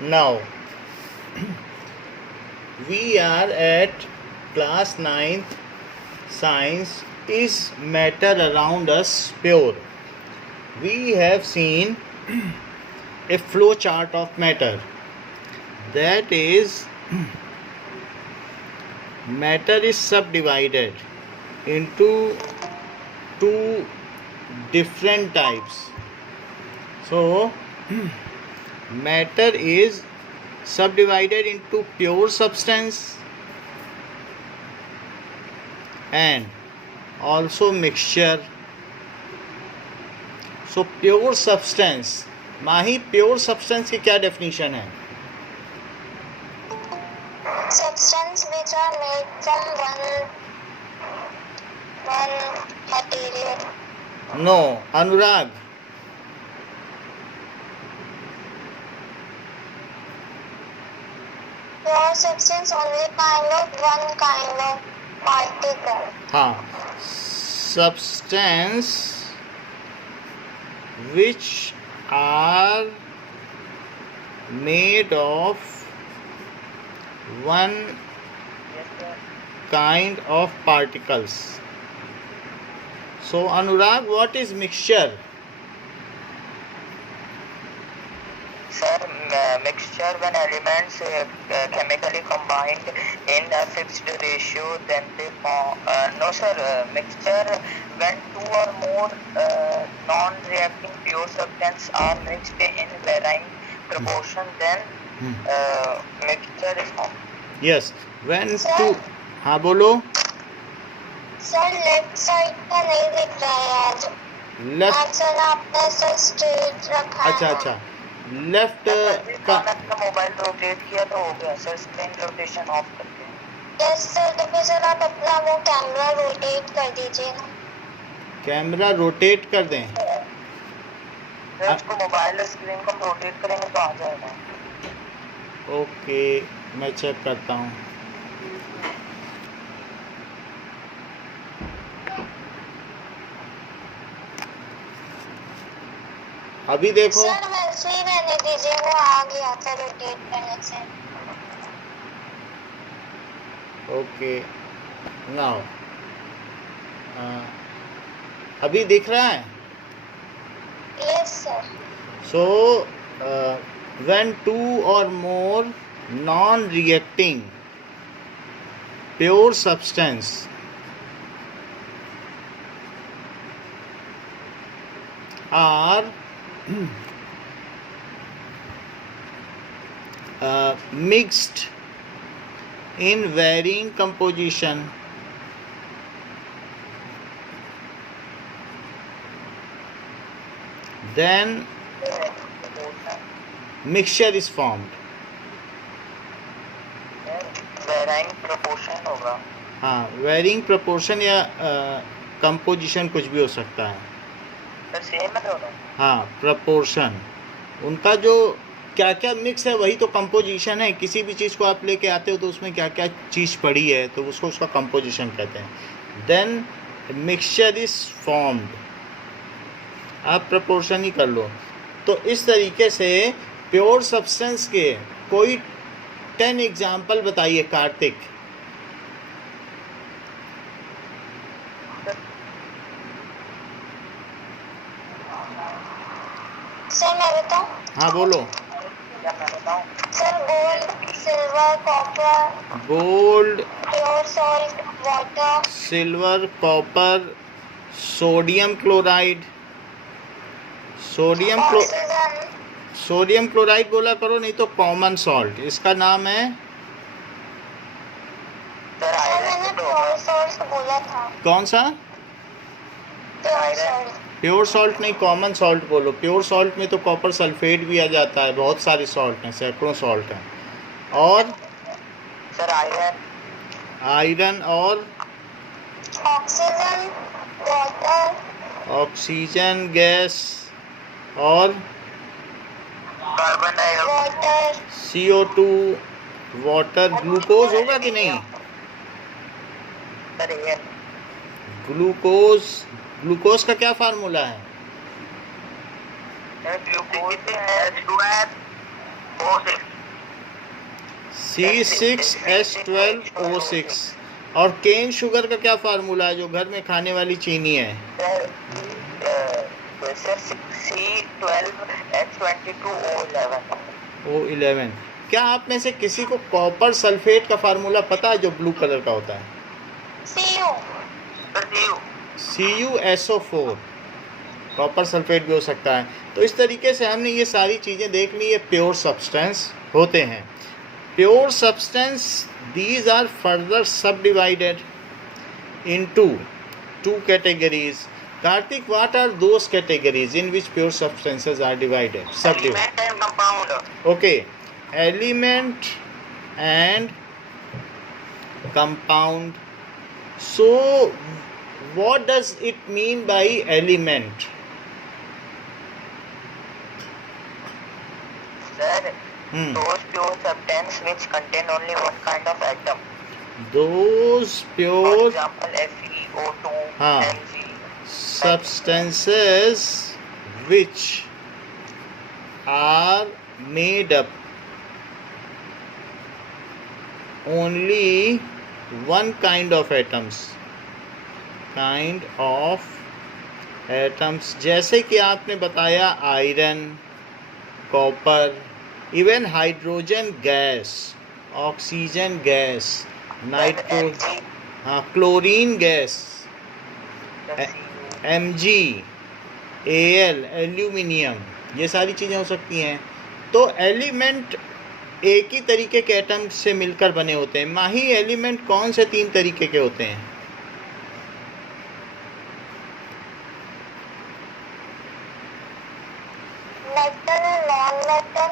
Now we are at class 9th. Science. Is matter around us pure? We have seen a flow chart of matter. That is, matter is subdivided into two different types. So matter is subdivided into pure substance and also mixture. So pure substance, Mahi pure substance की क्या definition है? Substance which are made from one material. No, Anurag. Pure substance only one kind of particle. हाँ, substance which are made of one kind of particles. So Anurag, what is mixture? Sir, mixture when elements chemically combined in a fixed ratio, then they form. No, sir. Mixture when two or more non-reacting pure substances are mixed in varying proportion, then mixture is formed. Yes. When two. हाँ बोलो. Sir left side का नहीं दिख रहा है आज. Left. Sir आपने sir straight रखा है. अच्छा. लेफ्ट का मोबाइल रोटेट किया तो हो गया सर. स्क्रीन रोटेशन ऑफ करके. Yes sir. तो फिर सर आप अपना वो कैमरा रोटेट कर दीजिए ना. कैमरा रोटेट कर दें. सर उसको मोबाइल स्क्रीन को रोटेट करेंगे तो आ जाएगा. ओके, मैं चेक करता हूँ. अभी देखो. सर वैसे ही रहने दीजिए, वो आ गया था रोटेट करने से. ओके, नाउ अभी दिख रहा है. Yes sir. So when two or more non-reacting pure substance are mixed in varying composition, then mixture is formed. Varying proportion होगा. हाँ, वेरिंग प्रोपोर्शन या कंपोजिशन कुछ भी हो सकता है. सर सेम है दोनों. हाँ, प्रोपोर्शन उनका जो क्या क्या मिक्स है वही तो कंपोजिशन है. किसी भी चीज़ को आप लेके आते हो तो उसमें क्या क्या चीज़ पड़ी है तो उसको उसका कंपोजिशन कहते हैं. Then mixture is formed. आप प्रोपोर्शन ही कर लो. तो इस तरीके से प्योर सब्सटेंस के कोई 10 एग्जाम्पल बताइए कार्तिक. सर मैं बताऊं? हाँ बोलो. क्या मैं बताऊं? Sir gold, silver, copper. Gold, pure salt, water. Silver, copper, sodium chloride. Sodium chloride बोला करो, नहीं तो कॉमन सॉल्ट. इसका नाम है. सर मैंने प्योर सॉल्ट बोला था. कौन सा? Pure salt. प्योर सॉल्ट नहीं, कॉमन सॉल्ट बोलो. प्योर सॉल्ट में तो कॉपर सल्फेट भी आ जाता है. बहुत सारे सॉल्ट हैं, सैकड़ों सॉल्ट हैं. और सर आयरन और ऑक्सीजन, वाटर. ऑक्सीजन गैस और carbon dioxide, water. CO2, water. Glucose होगा कि नहीं? सर ये ग्लूकोज का क्या फार्मूला है? Glucose H2O6 C6H12O6। और केन शुगर का क्या फार्मूला है जो घर में खाने वाली चीनी है? Sir C12H22O11। O11। क्या आप में से किसी को कॉपर सल्फेट का फार्मूला पता है जो ब्लू कलर का होता है? CU. CuSO4। कॉपर सल्फेट भी हो सकता है। तो इस तरीके से हमने ये सारी चीज़ें देख ली, ये प्योर सब्सटेंस होते हैं। Pure substance, these are further subdivided into two categories. Karthik, what are those categories in which pure substances are divided? Subdivided. Element and compound. Okay, element and compound. So, what does it mean by element? Sir, Hmm. those pure substance which contain only one kind of atom. Those For pure example, FeO2, हाँ. Mg. substances which are made up only one kind of atoms, जैसे कि आपने बताया iron, copper, even hydrogen gas, oxygen gas, nitro हाँ chlorine gas, Mg, Al, aluminium, ये सारी चीज़ें हो सकती हैं। तो एलिमेंट एक ही तरीके के एटम से मिलकर बने होते हैं। माही, एलिमेंट कौन से 3 तरीके के होते हैं? Metal, non-metal.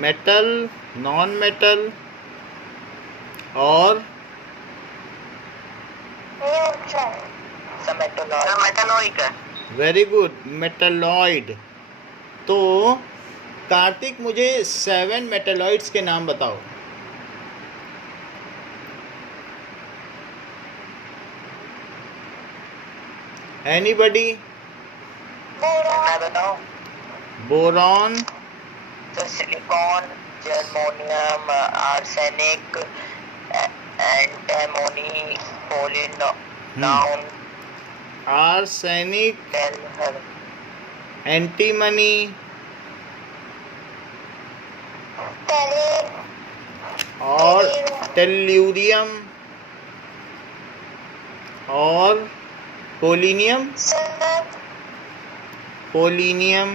Metal, non metal और Neutral. मेटालॉइक है। Very good, metalloid. तो कार्तिक, मुझे 7 मेटलॉइड्स के नाम बताओ। एनीबडी? Boron. मैं बताऊं? बोरॉन, तो silicon, germanium, arsenic, antimony, polonium, arsenic, tellurium, antimony Tellurium. और टेल्यूरियम और polonium. Silver. Polonium.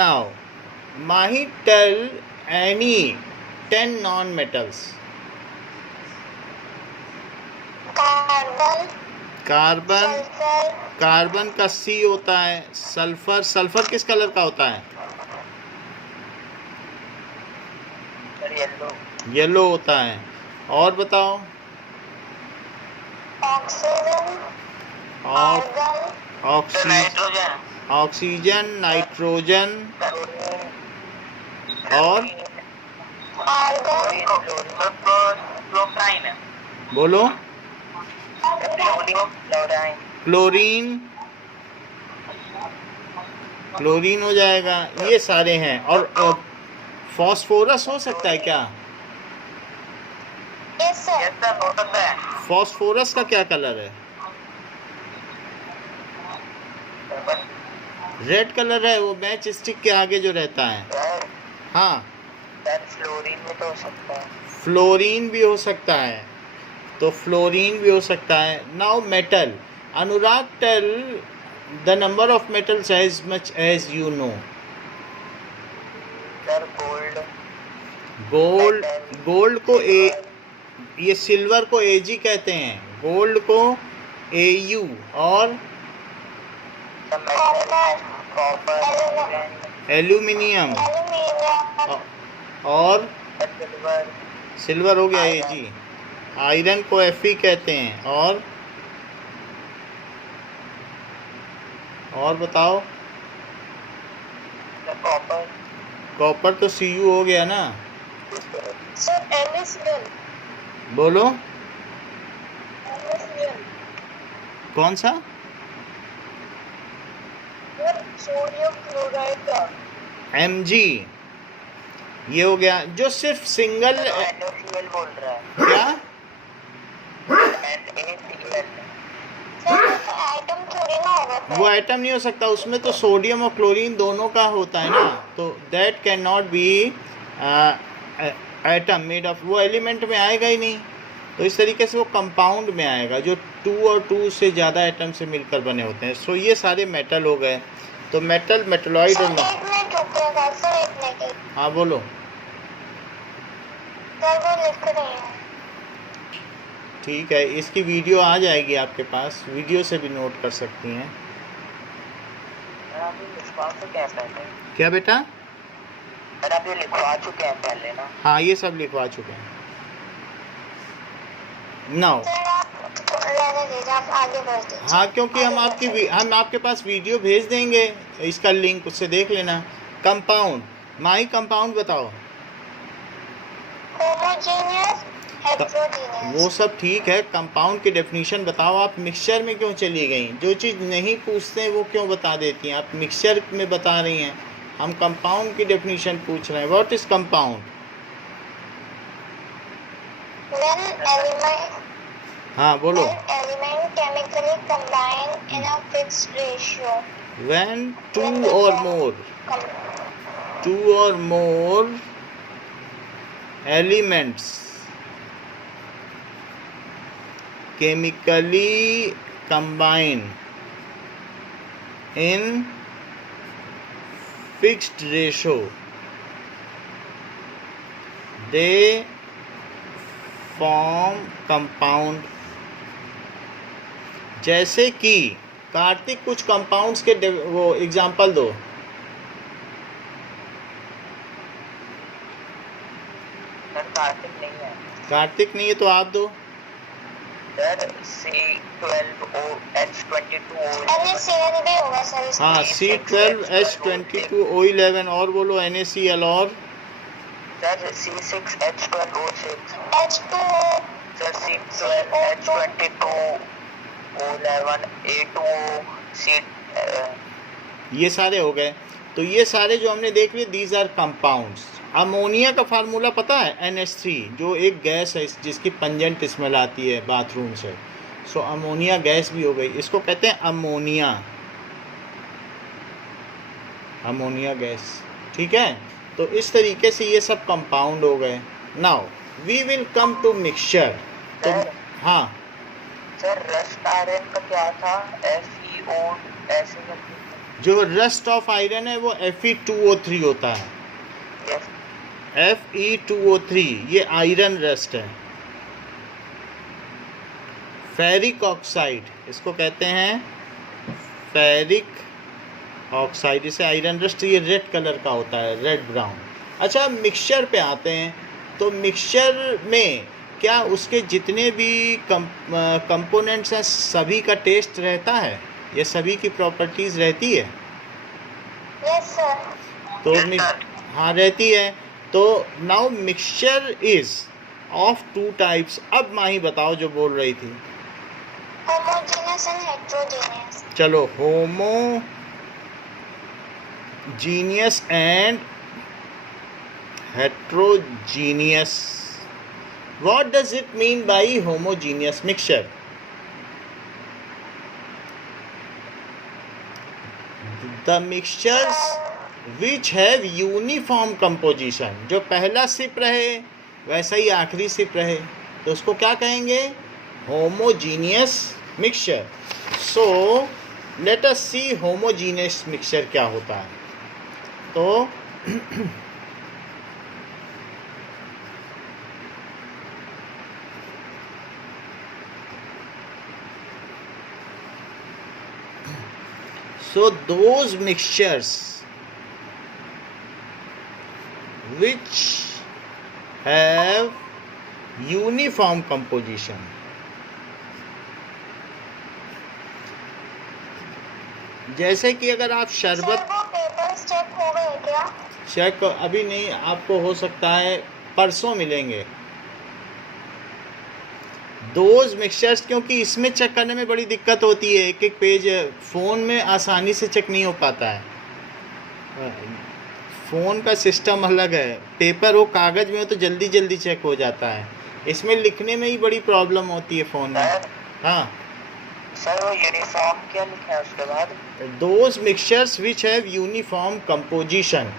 Now, Mahi, tell any 10 non-metals. Carbon. Carbon, Sulfur. Carbon का C होता है। सल्फर, सल्फर किस कलर का होता है? येलो, येलो होता है। और बताओ। Oxygen. और Argon. नाइट्रोजन, ऑक्सीजन, नाइट्रोजन और Argon. क्लोराइन, बोलो। क्लोराइन, क्लोरीन, क्लोरीन हो जाएगा। ये सारे हैं। और फॉस्फोरस हो सकता है क्या? Yes, sir. हो सकता है। फॉस्फोरस का क्या कलर है? रेड कलर है, वो मैच स्टिक के आगे जो रहता है। हाँ, फ्लोरीन में तो हो सकता है। फ्लोरीन भी हो सकता है। तो फ्लोरीन भी हो सकता है। Now metal, Anurag, tell the number of metals as much as you know. Sir gold, gold, gold को ये सिल्वर को Ag कहते हैं, गोल्ड को Au और Copper. Copper, aluminium Aluminium. और सिल्वर, सिल्वर हो गया Ag। आयरन को Fe कहते हैं और बताओ। कॉपर, कॉपर तो Cu हो गया ना। Sir, MeCl. बोलो MeCl. कौन सा? Sir, sodium chloride का. Mg, ये हो गया। जो सिर्फ सिंगल NaCl बोल रहा है, क्या NaCl। सर वो तो आइटम थोड़ी ना होगा वो सर। आइटम नहीं हो सकता, उसमें तो सोडियम और क्लोरीन दोनों का होता है ना, तो that can not be item made of, वो एलिमेंट में आएगा ही नहीं। तो इस तरीके से वो कंपाउंड में आएगा जो 2 और 2 से ज़्यादा आइटम से मिलकर बने होते हैं। सो ये सारे मेटल हो गए। तो मेटल, मेटलॉइड सर और एक मिनट रुकिएगा सर, एक मिनट। हाँ बोलो। सर वो लिख रहे हैं। ठीक है, इसकी वीडियो आ जाएगी आपके पास, वीडियो से भी नोट कर सकती हैं। सर आप ये लिखवा चुके हैं पहले, क्या बेटा? सर आप ये लिखवा चुके हैं पहले ना। हाँ ये सब लिखवा चुके हैं। नाउ सर आप रहने दीजिए, आप आगे बढ़ दीजिए। हाँ, क्योंकि हम आपके पास वीडियो भेज देंगे, इसका लिंक उससे देख लेना। कंपाउंड, माही कंपाउंड बताओ। होमोजेनियस, वो हेटेरोजेनियस। सब ठीक है, कंपाउंड की डेफिनेशन बताओ। आप मिक्सचर में क्यों चली गई? जो चीज़ नहीं पूछते हैं वो क्यों बता देती हैं? आप मिक्सचर में बता रही हैं, हम कंपाउंड की डेफिनेशन पूछ रहे हैं। What is compound? When element हाँ बोलो। chemically combine in a fixed ratio. When two or more elements chemically combine in fixed ratio, they form compound। जैसे कि कार्तिक कुछ कंपाउंड्स के वो एग्जांपल दो। सर कार्तिक नहीं है। कार्तिक नहीं है तो आप दो। Sir C12H22O। NaCl भी होगा सर इसमें। हाँ, C12H22O11 और बोलो NaCl और sir C6H12O6। H2O, sir C12H22O11 A2O C। ये सारे हो गए। तो ये सारे जो हमने देख लिए, दीज आर कंपाउंड्स। अमोनिया का फार्मूला पता है? NH3, जो एक गैस है जिसकी पंजेंट स्मेल आती है बाथरूम से। सो अमोनिया गैस भी हो गई, इसको कहते हैं अमोनिया, अमोनिया गैस। ठीक है, तो इस तरीके से ये सब कंपाउंड हो गए। Now we will come to mixture. तो सर हाँ, सर रस्ट आयरन का क्या था? FeO ऐसे करके। जो रस्ट ऑफ आयरन है वो Fe2O3 होता है। यस। Fe2O3 ये आयरन रस्ट है। फेरिक ऑक्साइड इसको कहते हैं, फेरिक ऑक्साइड, इसे आयरन रस्ट, ये रेड कलर का होता है, रेड ब्राउन। अच्छा, मिक्सचर पे आते हैं। तो मिक्सचर में क्या उसके जितने भी कंपोनेंट्स हैं सभी का टेस्ट रहता है? ये सभी की प्रॉपर्टीज़ रहती है? yes sir. तो हाँ रहती है। तो now mixture is of 2 types. अब माही बताओ जो बोल रही थी। Homogeneous and heterogeneous. चलो, homogeneous and heterogeneous. What does it mean by homogeneous mixture? The mixtures which have uniform composition, जो पहला सिप रहे वैसा ही आखिरी सिप रहे, तो उसको क्या कहेंगे? Homogeneous mixture. So let us see homogeneous mixture क्या होता है। तो so those mixtures which have uniform composition, जैसे कि अगर आप सर शरबत वो पेपर्स चेक हो गए क्या? चेक अभी नहीं, आपको हो सकता है परसों मिलेंगे दोज मिक्सचर्स, क्योंकि इसमें चेक करने में बड़ी दिक्कत होती है। एक एक पेज फ़ोन में आसानी से चेक नहीं हो पाता है। फ़ोन का सिस्टम अलग है, पेपर हो कागज़ में हो तो जल्दी जल्दी चेक हो जाता है, इसमें लिखने में ही बड़ी प्रॉब्लम होती है फ़ोन में। सर हाँ, सर वो यूनिफॉर्म क्या लिखा है उसके बाद? Those mixtures which have uniform composition,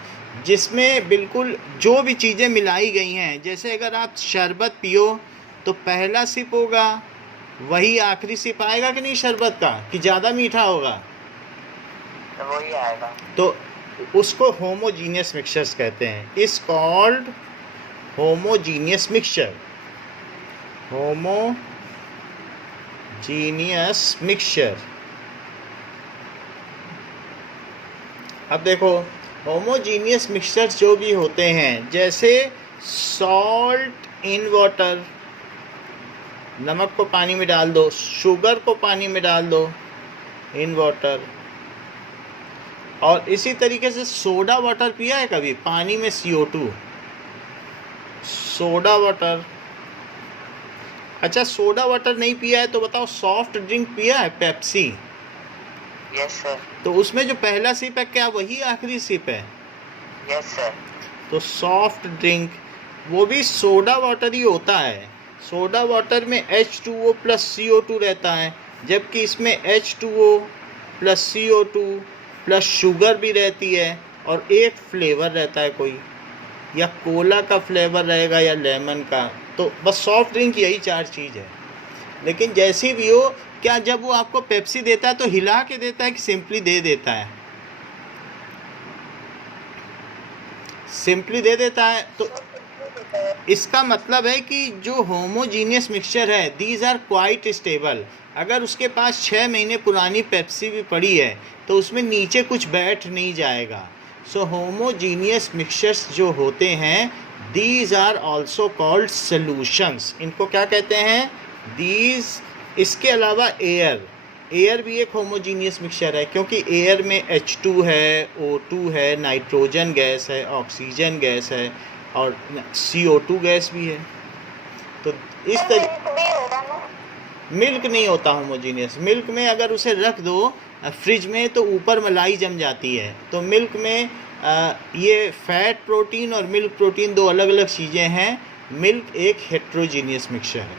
जिसमें बिल्कुल जो भी चीज़ें मिलाई गई हैं, जैसे अगर आप शरबत पियो तो पहला सिप होगा वही आखिरी सिप आएगा कि नहीं शरबत का, कि ज़्यादा मीठा होगा, तो वही आएगा। तो उसको होमोजीनियस मिक्सचर्स कहते हैं। Is called homogeneous mixture, homogeneous mixture. अब देखो होमोजीनियस मिक्सचर्स जो भी होते हैं, जैसे सॉल्ट इन वाटर, नमक को पानी में डाल दो, शुगर को पानी में डाल दो इन वाटर, और इसी तरीके से सोडा वाटर पिया है कभी, पानी में CO2, सोडा वाटर। अच्छा, सोडा वाटर नहीं पिया है तो बताओ सॉफ्ट ड्रिंक पिया है, पेप्सी, यस सर। तो उसमें जो पहला सिप है क्या वही आखिरी सिप है? Yes sir. तो सॉफ्ट ड्रिंक वो भी सोडा वाटर ही होता है। सोडा वाटर में H2O प्लस CO2 रहता है, जबकि इसमें H2O plus CO2 plus sugar भी रहती है, और एक फ्लेवर रहता है कोई, या कोला का फ्लेवर रहेगा या लेमन का। तो बस सॉफ्ट ड्रिंक यही 4 चीज़ है। लेकिन जैसी भी हो, क्या जब वो आपको पेप्सी देता है तो हिला के देता है कि सिंपली दे देता है? सिंपली दे देता है। तो इसका मतलब है कि जो होमोजीनियस मिक्सचर है, दीज आर क्वाइट स्टेबल। अगर उसके पास 6 महीने पुरानी पेप्सी भी पड़ी है तो उसमें नीचे कुछ बैठ नहीं जाएगा। सो होमोजीनियस मिक्सचर्स जो होते हैं, these are also called solutions. इनको क्या कहते हैं? दीज। इसके अलावा एयर भी एक होमोजीनियस मिक्सचर है, क्योंकि एयर में H2 है, O2 है, नाइट्रोजन गैस है, ऑक्सीजन गैस है, और CO2 गैस भी है। तो इस तरह मिल्क नहीं होता होमोजीनियस। मिल्क में अगर उसे रख दो फ्रिज में तो ऊपर मलाई जम जाती है। तो मिल्क में ये फैट प्रोटीन और मिल्क प्रोटीन 2 अलग अलग चीज़ें हैं। मिल्क एक हेट्रोजीनियस मिक्सचर है,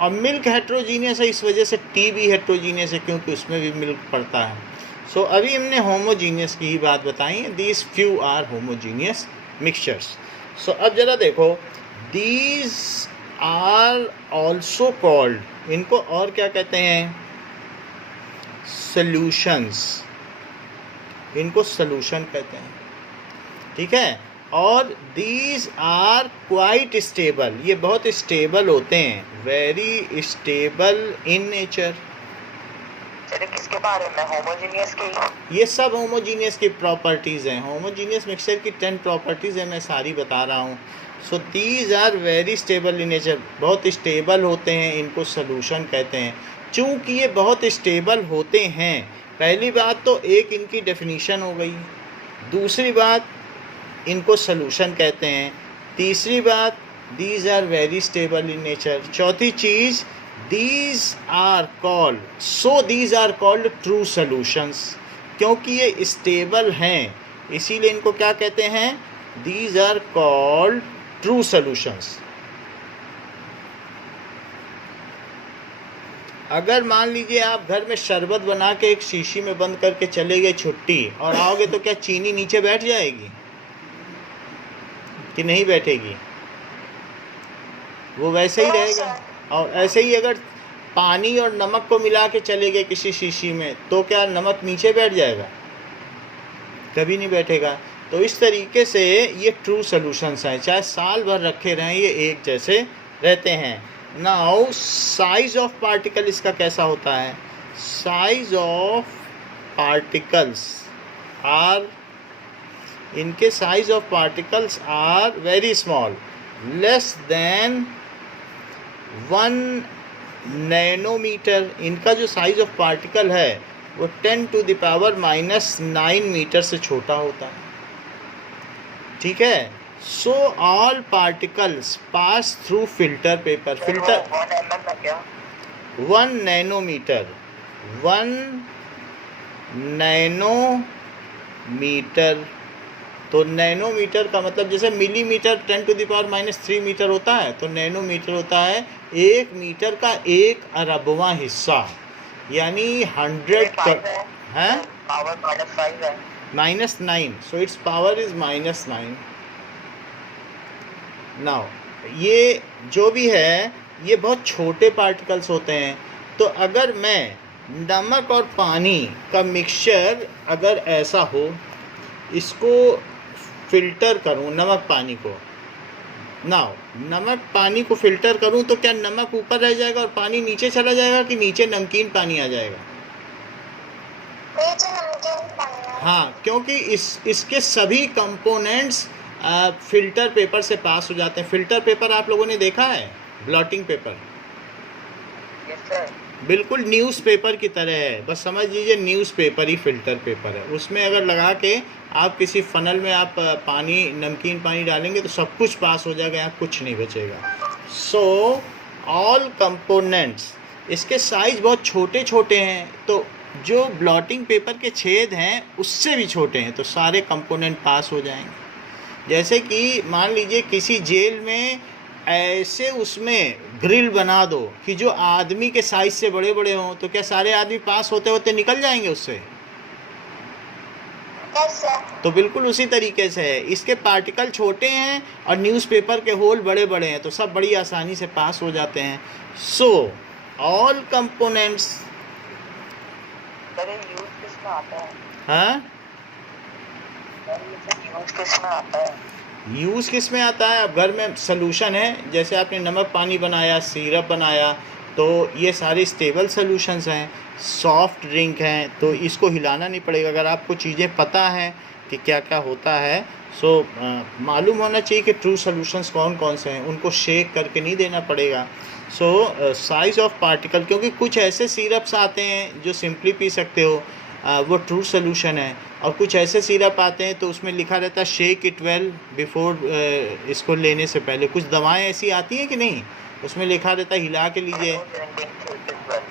और मिल्क हेट्रोजीनियस है इस वजह से टी भी हेट्रोजीनियस है, क्योंकि उसमें भी मिल्क पड़ता है। सो अभी हमने होमोजीनियस की ही बात बताई है। These few are homogeneous mixtures. So अब ज़रा देखो, दीज आर ऑल्सो कॉल्ड, इनको और क्या कहते हैं? सॉल्यूशंस। इनको सॉल्यूशन कहते हैं, ठीक है। और दीज आर क्वाइट स्टेबल, ये बहुत स्टेबल होते हैं, very stable in nature. Sir किसके बारे में? होमोजीनियस की? ये सब होमोजीनियस की प्रॉपर्टीज़ हैं। होमोजीनियस मिक्सचर की 10 प्रॉपर्टीज़ हैं, मैं सारी बता रहा हूँ। So these are very stable in nature, बहुत स्टेबल होते हैं, इनको सॉल्यूशन कहते हैं। चूँकि ये बहुत स्टेबल होते हैं, पहली बात तो एक इनकी डेफिनीशन हो गई, दूसरी बात इनको सॉल्यूशन कहते हैं, तीसरी बात these are very stable in nature, चौथी चीज़ these are called true solutions. क्योंकि ये स्टेबल हैं इसीलिए इनको क्या कहते हैं? These are called true solutions. अगर मान लीजिए आप घर में शरबत बना के एक शीशी में बंद करके चले गए छुट्टी, और आओगे तो क्या चीनी नीचे बैठ जाएगी कि नहीं बैठेगी? वो वैसे ही रहेगा। और ऐसे ही अगर पानी और नमक को मिला के चले गए किसी शीशी में, तो क्या नमक नीचे बैठ जाएगा? कभी नहीं बैठेगा। तो इस तरीके से ये ट्रू सॉल्यूशंस हैं, चाहे साल भर रखे रहें ये एक जैसे रहते हैं। नाउ साइज ऑफ पार्टिकल इसका कैसा होता है? साइज ऑफ पार्टिकल्स आर, इनके size of particles are very small, less than 1 nanometre. इनका जो साइज ऑफ पार्टिकल है वो 10⁻⁻9 मीटर से छोटा होता है, ठीक है। So all particles pass through filter paper. Filter 1 mm में क्या? 1 नैनोमीटर, 1 नैनोमीटर तो नैनोमीटर का मतलब जैसे मिलीमीटर 10⁻³ मीटर होता है, तो नैनोमीटर होता है 1 मीटर का 1 अरबवां हिस्सा, यानी 100 है पावर -5 है। -9, so it's power is -9। Now ये जो भी है ये बहुत छोटे पार्टिकल्स होते हैं। तो अगर मैं नमक और पानी का मिक्सचर अगर ऐसा हो, इसको फिल्टर करूं, नमक पानी को, नाउ नमक पानी को फिल्टर करूं तो क्या नमक ऊपर रह जाएगा और पानी नीचे चला जाएगा कि नीचे नमकीन पानी आ जाएगा? नीचे नमकीन पानी है। हाँ, क्योंकि इसके सभी कंपोनेंट्स फिल्टर पेपर से पास हो जाते हैं। फिल्टर पेपर आप लोगों ने देखा है, ब्लॉटिंग पेपर यस सर। बिल्कुल न्यूज़पेपर की तरह है, बस समझ लीजिए न्यूज़पेपर ही फिल्टर पेपर है। उसमें अगर लगा के आप किसी फनल में आप पानी, नमकीन पानी डालेंगे तो सब कुछ पास हो जाएगा, यहाँ कुछ नहीं बचेगा। सो ऑल कंपोनेंट्स, इसके साइज बहुत छोटे छोटे हैं, तो जो ब्लॉटिंग पेपर के छेद हैं उससे भी छोटे हैं, तो सारे कंपोनेंट पास हो जाएंगे। जैसे कि मान लीजिए किसी जेल में ऐसे उसमें ग्रिल बना दो कि जो आदमी के साइज से बड़े बड़े हों, तो क्या सारे आदमी पास होते होते निकल जाएंगे उससे? Yes sir. तो बिल्कुल उसी तरीके से है, इसके पार्टिकल छोटे हैं और न्यूज़पेपर के होल बड़े बड़े हैं, तो सब बड़ी आसानी से पास हो जाते हैं। So all components. सर ये यूज किसमें आता है? हाँ, सर ये यूज किसमें आता है? यूज़ किस में आता है? अब घर में सोल्यूशन है, जैसे आपने नमक पानी बनाया, सिरप बनाया, तो ये सारे स्टेबल सोल्यूशंस हैं, सॉफ्ट ड्रिंक हैं, तो इसको हिलाना नहीं पड़ेगा। अगर आपको चीज़ें पता हैं कि क्या क्या होता है, सो मालूम होना चाहिए कि ट्रू सोल्यूशंस कौन कौन से हैं, उनको शेक करके नहीं देना पड़ेगा। सो साइज़ ऑफ पार्टिकल, क्योंकि कुछ ऐसे सिरप्स आते हैं जो सिंपली पी सकते हो, वो ट्रू सोल्यूशन है, और कुछ ऐसे सिरप आते हैं तो उसमें लिखा रहता है शेक इट वेल बिफोर, इसको लेने से पहले। कुछ दवाएं ऐसी आती हैं कि नहीं, उसमें लिखा रहता है हिला के लीजिए।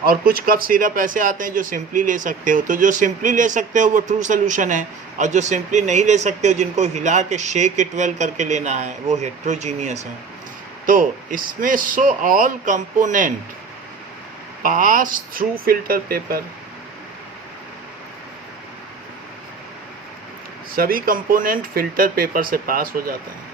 और कुछ कप सिरप ऐसे आते हैं जो सिंपली ले सकते हो, तो जो सिंपली ले सकते हो वो ट्रू सोल्यूशन है, और जो सिंपली नहीं ले सकते हो, जिनको हिला के शेक इट वेल करके लेना है, वो हेट्रोजीनियस है। तो इसमें so all component pass through filter paper, सभी कंपोनेंट फिल्टर पेपर से पास हो जाते हैं।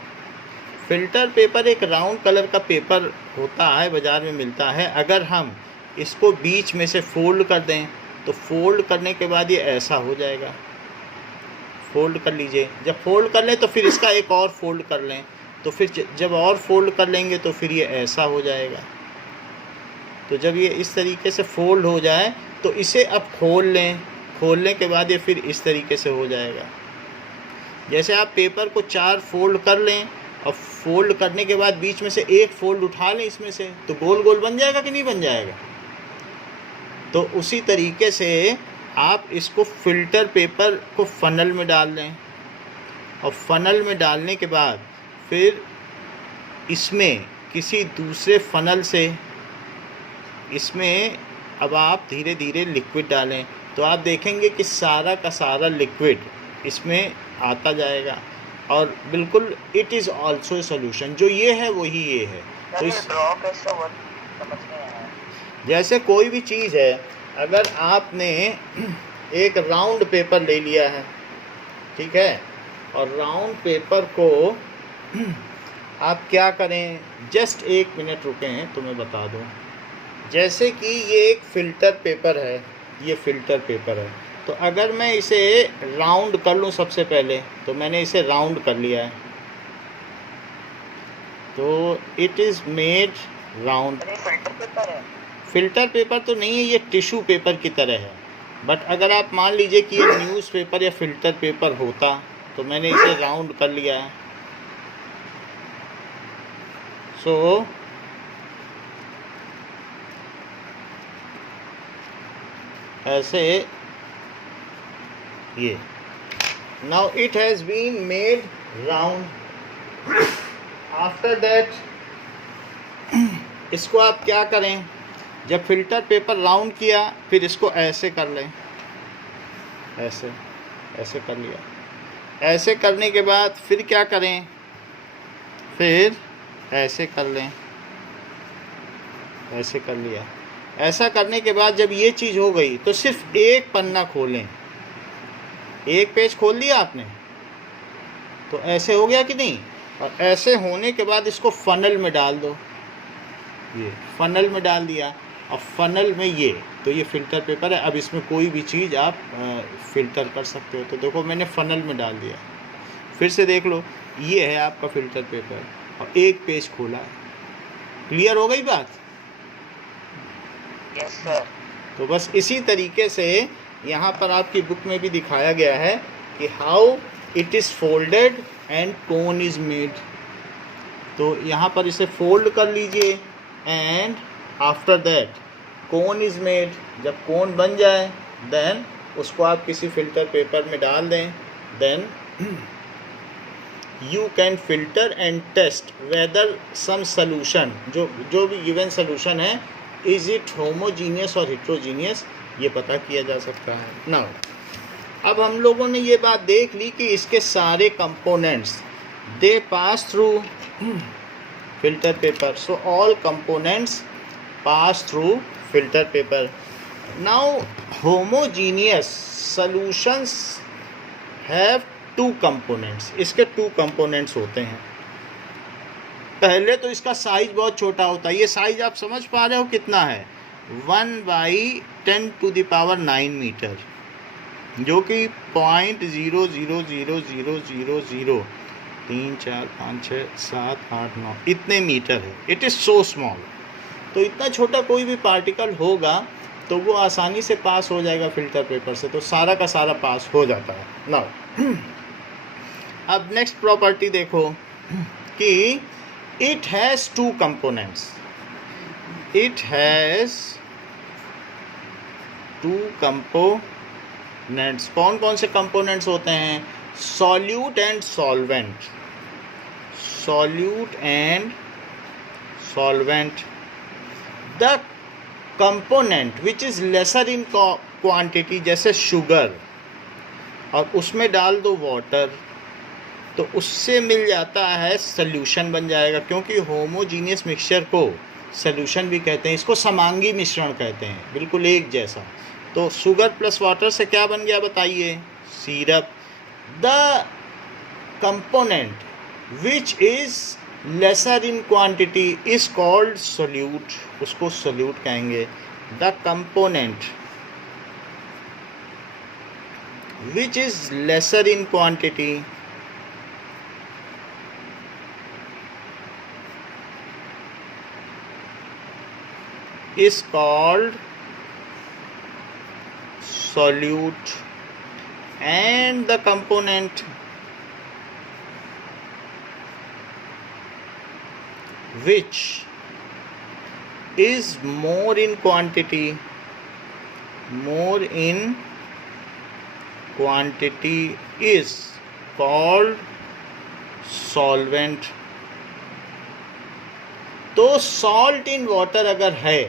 फिल्टर पेपर एक राउंड कलर का पेपर होता है, बाज़ार में मिलता है। अगर हम इसको बीच में से फोल्ड कर दें तो फोल्ड करने के बाद ये ऐसा हो जाएगा। फोल्ड कर लीजिए, जब फोल्ड कर लें तो फिर इसका एक और फोल्ड कर लें, तो फिर जब और फोल्ड कर लेंगे तो फिर ये ऐसा हो जाएगा। तो जब ये इस तरीके से फोल्ड हो जाए तो इसे अब खोल लें, खोलने के बाद ये फिर इस तरीके से हो जाएगा। जैसे आप पेपर को 4 फोल्ड कर लें और फोल्ड करने के बाद बीच में से एक फोल्ड उठा लें इसमें से, तो गोल गोल बन जाएगा कि नहीं बन जाएगा? तो उसी तरीके से आप इसको फिल्टर पेपर को फनल में डाल लें, और फनल में डालने के बाद फिर इसमें किसी दूसरे फनल से इसमें अब आप धीरे धीरे लिक्विड डालें, तो आप देखेंगे कि सारा का सारा लिक्विड इसमें आता जाएगा, और बिल्कुल इट इज़ ऑल्सो सोल्यूशन। जो ये है वही ये है। तो इस समझ नहीं आया। जैसे कोई भी चीज़ है, अगर आपने एक राउंड पेपर ले लिया है, ठीक है, और राउंड पेपर को आप क्या करें, जस्ट 1 मिनट रुकें तो मैं बता दूं। जैसे कि ये एक फ़िल्टर पेपर है, ये फ़िल्टर पेपर है, तो अगर मैं इसे राउंड कर लूँ सबसे पहले, तो मैंने इसे राउंड कर लिया है, तो it is made round. Filter paper है? फ़िल्टर पेपर तो नहीं है, ये टिश्यू पेपर की तरह है। बट अगर आप मान लीजिए कि ये न्यूज़पेपर या फ़िल्टर पेपर होता, तो मैंने इसे राउंड कर लिया है। सो ऐसे ये, now it has been made round. After that इसको आप क्या करें, जब फिल्टर पेपर राउंड किया फिर इसको ऐसे कर लें, ऐसे ऐसे कर लिया, ऐसे करने के बाद फिर क्या करें, फिर ऐसे कर लें, ऐसे कर लिया। ऐसा करने के बाद जब ये चीज़ हो गई तो सिर्फ एक पन्ना खोलें, एक पेज खोल लिया आपने तो ऐसे हो गया कि नहीं। और ऐसे होने के बाद इसको फनल में डाल दो, ये फनल में डाल दिया। और फनल में ये तो ये फ़िल्टर पेपर है, अब इसमें कोई भी चीज़ आप फ़िल्टर कर सकते हो। तो देखो मैंने फनल में डाल दिया, फिर से देख लो, ये है आपका फ़िल्टर पेपर और एक पेज खोला है। क्लियर हो गई बात? Yes sir. तो बस इसी तरीके से यहाँ पर आपकी बुक में भी दिखाया गया है कि how it is folded and cone is made. तो यहाँ पर इसे फोल्ड कर लीजिए and after that cone is made. जब कोन बन जाए देन उसको आप किसी फ़िल्टर पेपर में डाल दें, then you can filter and test whether some solution जो भी given solution है is it homogeneous or heterogeneous, ये पता किया जा सकता है। now अब हम लोगों ने ये बात देख ली कि इसके सारे components they pass through filter paper, so all components pass through filter paper. now homogeneous solutions have two components, इसके टू कंपोनेंट्स होते हैं। पहले तो इसका साइज बहुत छोटा होता है, ये साइज आप समझ पा रहे हो कितना है, 1/10�9 मीटर, जो कि 0.000003456789 इतने मीटर है। It is so small. तो इतना छोटा कोई भी पार्टिकल होगा तो वो आसानी से पास हो जाएगा फिल्टर पेपर से, तो सारा का सारा पास हो जाता है। नाउ अब नेक्स्ट प्रॉपर्टी देखो कि it has two components, it has two components. कौन कौन से कंपोनेंट्स होते हैं? Solute and solvent, solute and solvent. The component which is laser in quantity, जैसे शुगर, और उसमें डाल दो वाटर तो उससे मिल जाता है सल्यूशन बन जाएगा, क्योंकि होमोजीनियस मिक्सचर को सल्यूशन भी कहते हैं, इसको समांगी मिश्रण कहते हैं, बिल्कुल एक जैसा। तो शुगर प्लस वाटर से क्या बन गया बताइए? Syrup. The component which is laser in quantity is called solute, उसको सोल्यूट कहेंगे। The component which is lesser in quantity is called solute, and the component which is more in quantity, is called solvent। तो salt in water अगर है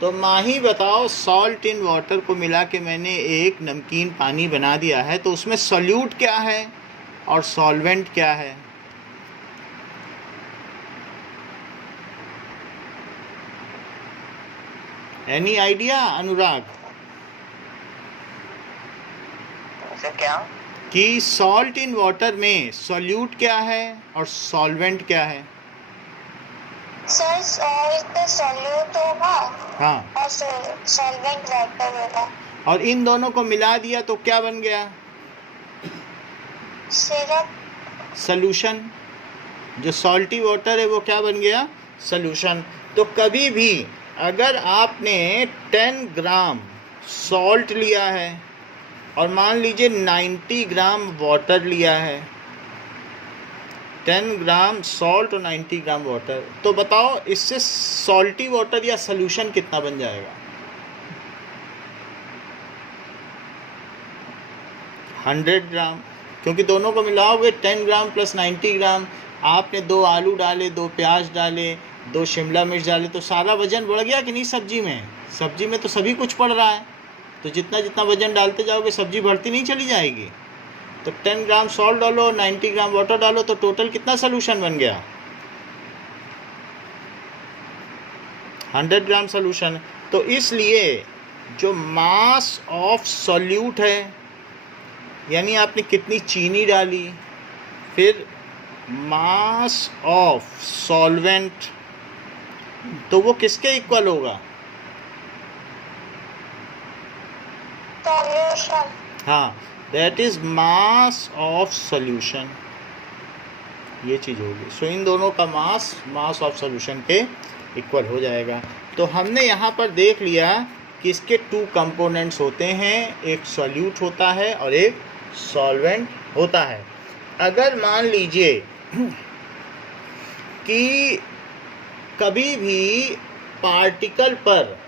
तो माही बताओ, salt in water को मिला के मैंने एक नमकीन पानी बना दिया है, तो उसमें सॉल्यूट क्या है और सॉल्वेंट क्या है? एनी आइडिया अनुराग? सर क्या? कि सॉल्ट इन वाटर में सॉल्यूट क्या है और सॉल्वेंट क्या है? सर सॉल्ट सॉल्यूट होगा, हाँ, और सॉल्वेंट वाटर होगा। और इन दोनों को मिला दिया तो क्या बन गया? सिरप। सॉल्यूशन। जो सॉल्टी वाटर है वो क्या बन गया? सॉल्यूशन। तो कभी भी अगर आपने 10 ग्राम सॉल्ट लिया है और मान लीजिए 90 ग्राम वाटर लिया है, 10 ग्राम सॉल्ट और 90 ग्राम वाटर, तो बताओ इससे सॉल्टी वाटर या सॉल्यूशन कितना बन जाएगा? 100 ग्राम, क्योंकि दोनों को मिलाओगे 10 ग्राम प्लस 90 ग्राम। आपने 2 आलू डाले, 2 प्याज डाले, 2 शिमला मिर्च डाले, तो सारा वजन बढ़ गया कि नहीं सब्जी में? सब्जी में तो सभी कुछ पड़ रहा है, तो जितना जितना वजन डालते जाओगे सब्जी बढ़ती नहीं चली जाएगी? तो 10 ग्राम सॉल्ट डालो, 90 ग्राम वाटर डालो, तो टोटल कितना सोल्यूशन बन गया? 100 ग्राम सोल्यूशन। तो इसलिए जो मास ऑफ सॉल्यूट है, यानी आपने कितनी चीनी डाली, फिर मास ऑफ सॉल्वेंट, तो वो किसके इक्वल होगा? Solution. हाँ, that is mass of solution, ये चीज़ होगी। सो इन दोनों का मास ऑफ सॉल्यूशन के इक्वल हो जाएगा। तो हमने यहाँ पर देख लिया कि इसके 2 कंपोनेंट्स होते हैं, एक सॉल्यूट होता है और एक सॉल्वेंट होता है। अगर मान लीजिए कि कभी भी पार्टिकल पर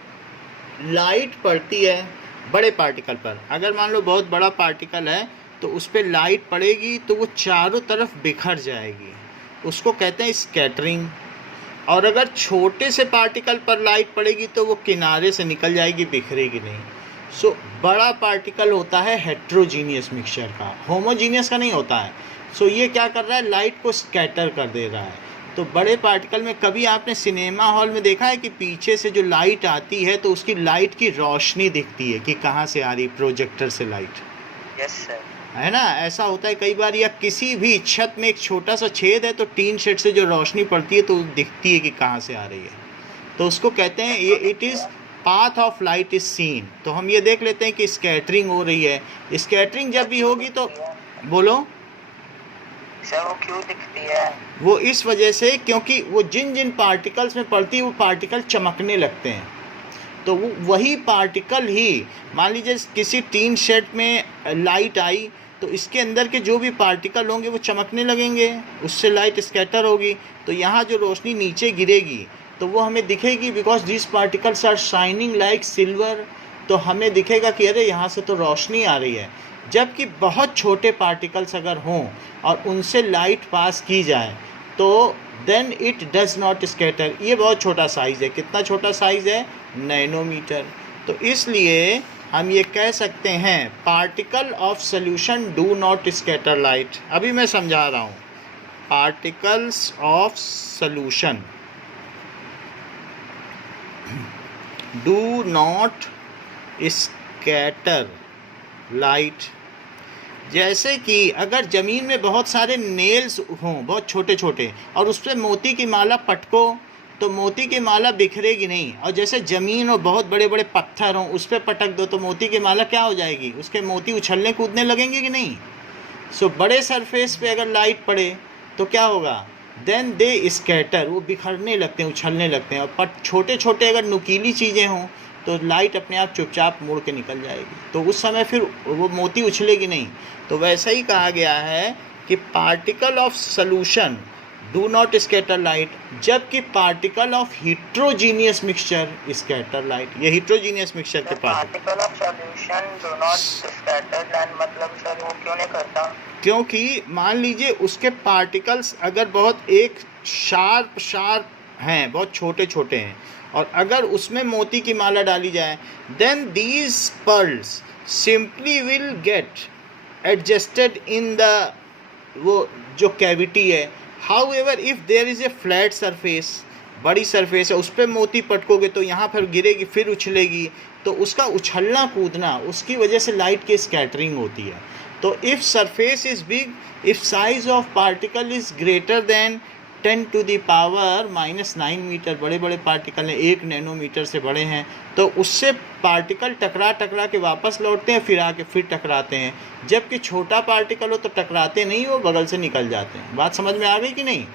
लाइट पड़ती है, बड़े पार्टिकल पर, अगर मान लो बहुत बड़ा पार्टिकल है तो उस पर लाइट पड़ेगी तो वो चारों तरफ बिखर जाएगी, उसको कहते हैं स्कैटरिंग। और अगर छोटे से पार्टिकल पर लाइट पड़ेगी तो वो किनारे से निकल जाएगी, बिखरेगी नहीं। सो बड़ा पार्टिकल होता है हेट्रोजीनियस मिक्सचर का, होमोजीनियस का नहीं होता है। सो ये क्या कर रहा है? लाइट को स्कैटर कर दे रहा है। तो बड़े पार्टिकल में कभी आपने सिनेमा हॉल में देखा है कि पीछे से जो लाइट आती है तो उसकी लाइट की रोशनी दिखती है कि कहाँ से आ रही, प्रोजेक्टर से लाइट, यस सर, है ना? ऐसा होता है कई बार। या किसी भी छत में एक छोटा सा छेद है तो टीन शेड से जो रोशनी पड़ती है तो दिखती है कि कहाँ से आ रही है, तो उसको कहते हैं ये it is path of light is seen. तो हम ये देख लेते हैं कि स्कैटरिंग हो रही है। स्कैटरिंग जब भी होगी तो बोलो सर वो क्यों दिखती है? वो इस वजह से क्योंकि वो जिन जिन पार्टिकल्स में पड़ती है वो पार्टिकल चमकने लगते हैं। तो वो वही पार्टिकल ही, मान लीजिए किसी टीन शेड में लाइट आई तो इसके अंदर के जो भी पार्टिकल होंगे वो चमकने लगेंगे, उससे लाइट स्कैटर होगी। तो यहाँ जो रोशनी नीचे गिरेगी तो वो हमें दिखेगी, because this particles are shining like silver. तो हमें दिखेगा कि अरे यहाँ से तो रोशनी आ रही है। जबकि बहुत छोटे पार्टिकल्स अगर हों और उनसे लाइट पास की जाए तो then it does not scatter. ये बहुत छोटा साइज़ है, कितना छोटा साइज़ है? नैनोमीटर। तो इसलिए हम ये कह सकते हैं particle of solution do not scatter light. अभी मैं समझा रहा हूँ, particles of solution do not scatter light. जैसे कि अगर ज़मीन में बहुत सारे नेल्स हों, बहुत छोटे छोटे, और उस पर मोती की माला पटको तो मोती की माला बिखरेगी नहीं। और जैसे ज़मीन और बहुत बड़े बड़े पत्थर हों उस पर पटक दो तो मोती की माला क्या हो जाएगी? उसके मोती उछलने कूदने लगेंगे कि नहीं? सो बड़े सरफेस पे अगर लाइट पड़े तो क्या होगा? देन दे स्कैटर, वो बिखरने लगते हैं, उछलने लगते हैं। और छोटे छोटे अगर नुकीली चीज़ें हों तो लाइट अपने आप चुपचाप मुड़ के निकल जाएगी, तो उस समय फिर वो मोती उछलेगी नहीं। तो वैसा ही कहा गया है कि particle of solution do not scatter light, जबकि particle of heterogeneous mixture scatter light. ये हिट्रोजीनियस मिक्सचर के particle of solution do not scatter light, मतलब सर वो क्यों नहीं करता? क्योंकि मान लीजिए उसके पार्टिकल्स अगर बहुत एक शार्प हैं, बहुत छोटे छोटे हैं, और अगर उसमें मोती की माला डाली जाए then these pearls simply will get adjusted in the वो जो कैविटी है। However if there is a flat surface, बड़ी सरफेस है, उस पर मोती पटकोगे तो यहाँ पर गिरेगी, फिर उछलेगी, तो उसका उछलना कूदना, उसकी वजह से लाइट की स्कैटरिंग होती है। तो if surface is big, if size of particle is greater than 10 to the power -9 metre, बड़े बड़े पार्टिकल हैं, 1 नैनोमीटर से बड़े हैं, तो उससे पार्टिकल टकरा के वापस लौटते हैं, फिर आके फिर टकराते हैं। जबकि छोटा पार्टिकल हो तो टकराते नहीं, वो बगल से निकल जाते हैं। बात समझ में आ गई कि नहीं?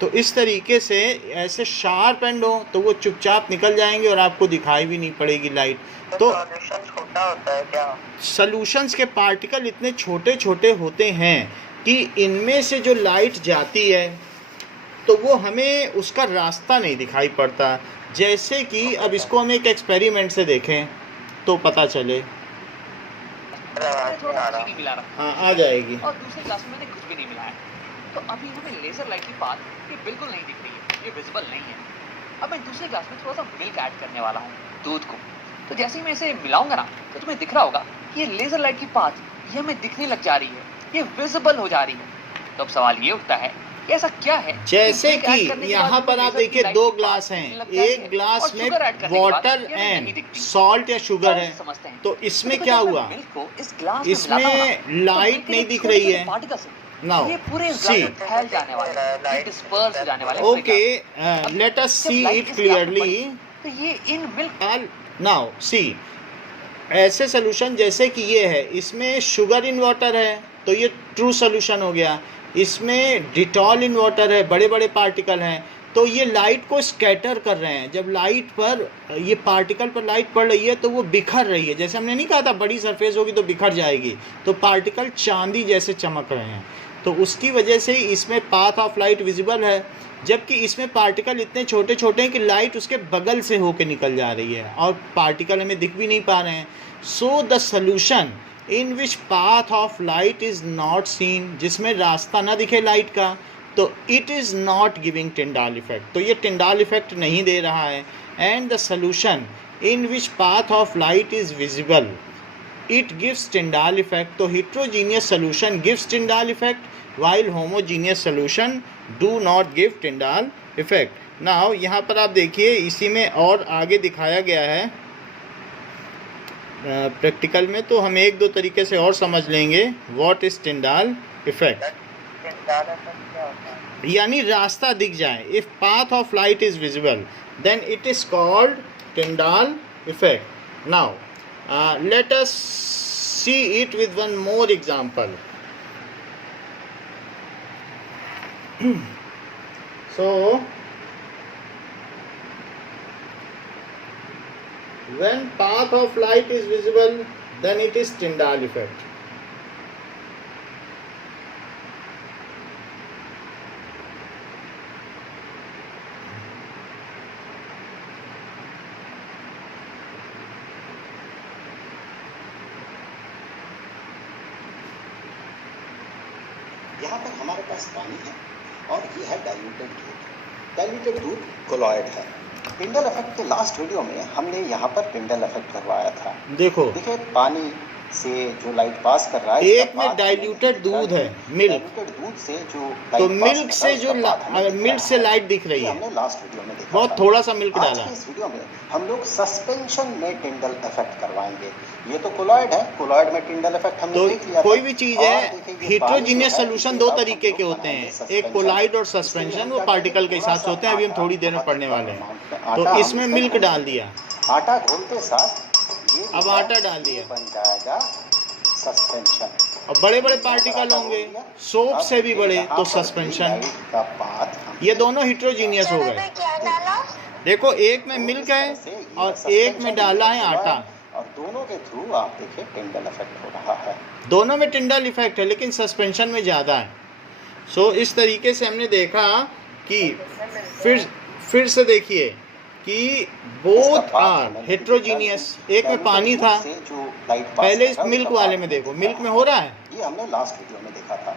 तो इस तरीके से ऐसे शार्प एंड हो तो वो चुपचाप निकल जाएंगे और आपको दिखाई भी नहीं पड़ेगी लाइट। तो सॉल्यूशन छोटा होता है क्या? सॉल्यूशंस के पार्टिकल इतने छोटे छोटे होते हैं कि इनमें से जो लाइट जाती है तो वो हमें उसका रास्ता नहीं दिखाई पड़ता। जैसे कि अब इसको हम एक एक्सपेरिमेंट से देखें तो पता चले। हाँ, आ जाएगी। और दूसरे क्लास में मैंने कुछ भी नहीं मिलाया, तो अभी हमें लेजर लाइट की पाथ ये बिल्कुल नहीं दिख रही है, ये विजिबल नहीं है। अब मैं दूसरे क्लास में थोड़ा सा मिल्क ऐड करने वाला हूँ, दूध को। तो जैसे ही मैं इसे मिलाऊंगा ना तो तुम्हें दिख रहा होगा कि ये लेजर लाइट की पाथ ये हमें दिखने लग जा रही है, ये विजिबल हो जा रही है। तो अब सवाल ये उठता है कि ऐसा क्या है जैसे ब्लिंक ऐड कि करने के यहाँ बाद पर हमें आप लेजर की देखिए लाइट दो की ग्लास पास हैं, लग जाती एक है, ग्लास और में शुगर ऐड करने के बाद वाटर ये हमें नहीं एंड दिखती। सॉल्ट या शुगर है, समझते हैं। तो इसमें तो क्या जब मैं हुआ, मिल्क को इस ग्लास में इसमें मिलाता हूं ना, तो लाइट मिल्क के नहीं जो दिख छोटे-छोटे रही है। पार्टिकल्स हैं, नाउ ये पूरे इस सी, ग्लास में फैल जाने वाले हैं, ये डिस्पर्स हो जाने वाले हैं। ओके, लेट अस जब सी लाइट इट इस ग्लास में क्लियरली। पड़ी, तो ये इन मिल्क नाउ सी, ऐसे सोल्यूशन जैसे कि ये है, इसमें शुगर इन वाटर है तो ये ट्रू सोल्यूशन हो गया, इसमें डिटॉल इन वाटर है, बड़े बड़े पार्टिकल हैं, तो ये लाइट को स्कैटर कर रहे हैं। जब लाइट पर ये पार्टिकल पर लाइट पड़ रही है तो वो बिखर रही है, जैसे हमने नहीं कहा था बड़ी सरफेस होगी तो बिखर जाएगी, तो पार्टिकल चांदी जैसे चमक रहे हैं, तो उसकी वजह से इसमें पाथ ऑफ लाइट विजिबल है। जबकि इसमें पार्टिकल इतने छोटे छोटे हैं कि लाइट उसके बगल से होके निकल जा रही है और पार्टिकल हमें दिख भी नहीं पा रहे हैं। So the solution in which path of light is not seen, जिसमें रास्ता ना दिखे लाइट का, तो it is not giving Tyndall effect, तो ये टिंडाल इफेक्ट नहीं दे रहा है। And the solution in which path of light is visible, it gives Tyndall effect. तो heterogeneous solution gives tyndall effect while homogeneous solution do not give tyndall effect. now यहाँ पर आप देखिए इसी में और आगे दिखाया गया है प्रैक्टिकल में, तो हम एक दो तरीके से और समझ लेंगे what is Tyndall effect. Tyndall effect क्या होता है? यानी रास्ता दिख जाए, if path of light is visible then it is called Tyndall effect. Now let us see it with one more example. So when path of light is visible then it is Tyndall effect. यहाँ पर हमारे पास पानी है और ये है diluted दूध। Diluted दूध कोलॉइड है। टिंडल इफेक्ट के लास्ट वीडियो में हमने यहाँ पर टिंडल इफेक्ट करवाया था। देखो देखिए पानी से जो लाइट पास कर रहा है, एक में डाइल्यूटेड दूध है, मिल्क, डाइल्यूटेड दूध से जो तो लाइट मिल्क से जो मिल्क से लाइट दिख रही है, हमने लास्ट वीडियो में देखा बहुत था। थोड़ा सा मिल्क आज डाला। के इस वीडियो में हम लोग सस्पेंशन में टिंडल इफेक्ट करवाएंगे। ये तो कोलॉइड है, कोलॉइड में टिंडल इफेक्ट हमने तो देख लिया कोई था। भी चीज और है, देखिए ये हिट्रोजीनियस पानी जो है, सोल्यूशन इसे दो अब हम तरीके लोग के होते बनाएंगे हैं, एक सस्पेंशन। कोलाइड और इसके लिए सस्पेंशन, हम वो क्या पार्टिकल के करेंगे, हिसाब से होते हैं, अभी हम थोड़ा थोड़ी सा देर में आटा, पढ़ने वाले हैं। आटा तो हम इसमें इसमें मिल्क घोल डाल देंगे। दिया, आटा घोलते साथ ये जो अब है, आटा डाल दिया, ये बन जाएगा सस्पेंशन। और बड़े बड़े पार्टिकल होंगे, सोप से भी बड़े, तो सस्पेंशन। का पाथ हम ये दोनों हिट्रोजीनियस हो चलो गए। पे क्या डाला? देखो एक में मिल्क है और एक में डाला है आटा, और दोनों के थ्रू आप देखिए टिंडल इफेक्ट हो रहा है। दोनों में टिंडल इफेक्ट है लेकिन सस्पेंशन में ज़्यादा है। सो इस तरीके से हमने देखा कि फिर से देखिए कि बोथ आर हेट्रोजीनियस। एक में पानी था, पहले इस मिल्क वाले में देखो, मिल्क में हो रहा है, ये हमने लास्ट वीडियो में देखा था।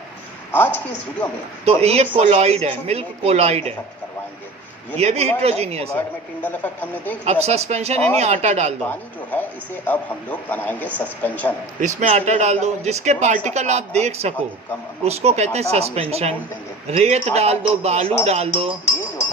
आज के इस वीडियो में तो हम ये लोग कोलॉइड है, सस्पेंशन मिल्क में कोलॉइड टिंडल है, इफेक्ट करवाएंगे। ये तो भी कोलॉइड heterogeneous है। कोलॉइड में टिंडल इफेक्ट हमने देख अब लिया था। सस्पेंशन यानी और आटा डाल दो, पानी जो है इसे अब हम लोग बनाएंगे सस्पेंशन। इसमें आटा डाल दो, जिसके पार्टिकल आप देख सको उसको कहते हैं सस्पेंशन। रेत डाल दो, बालू डाल दो,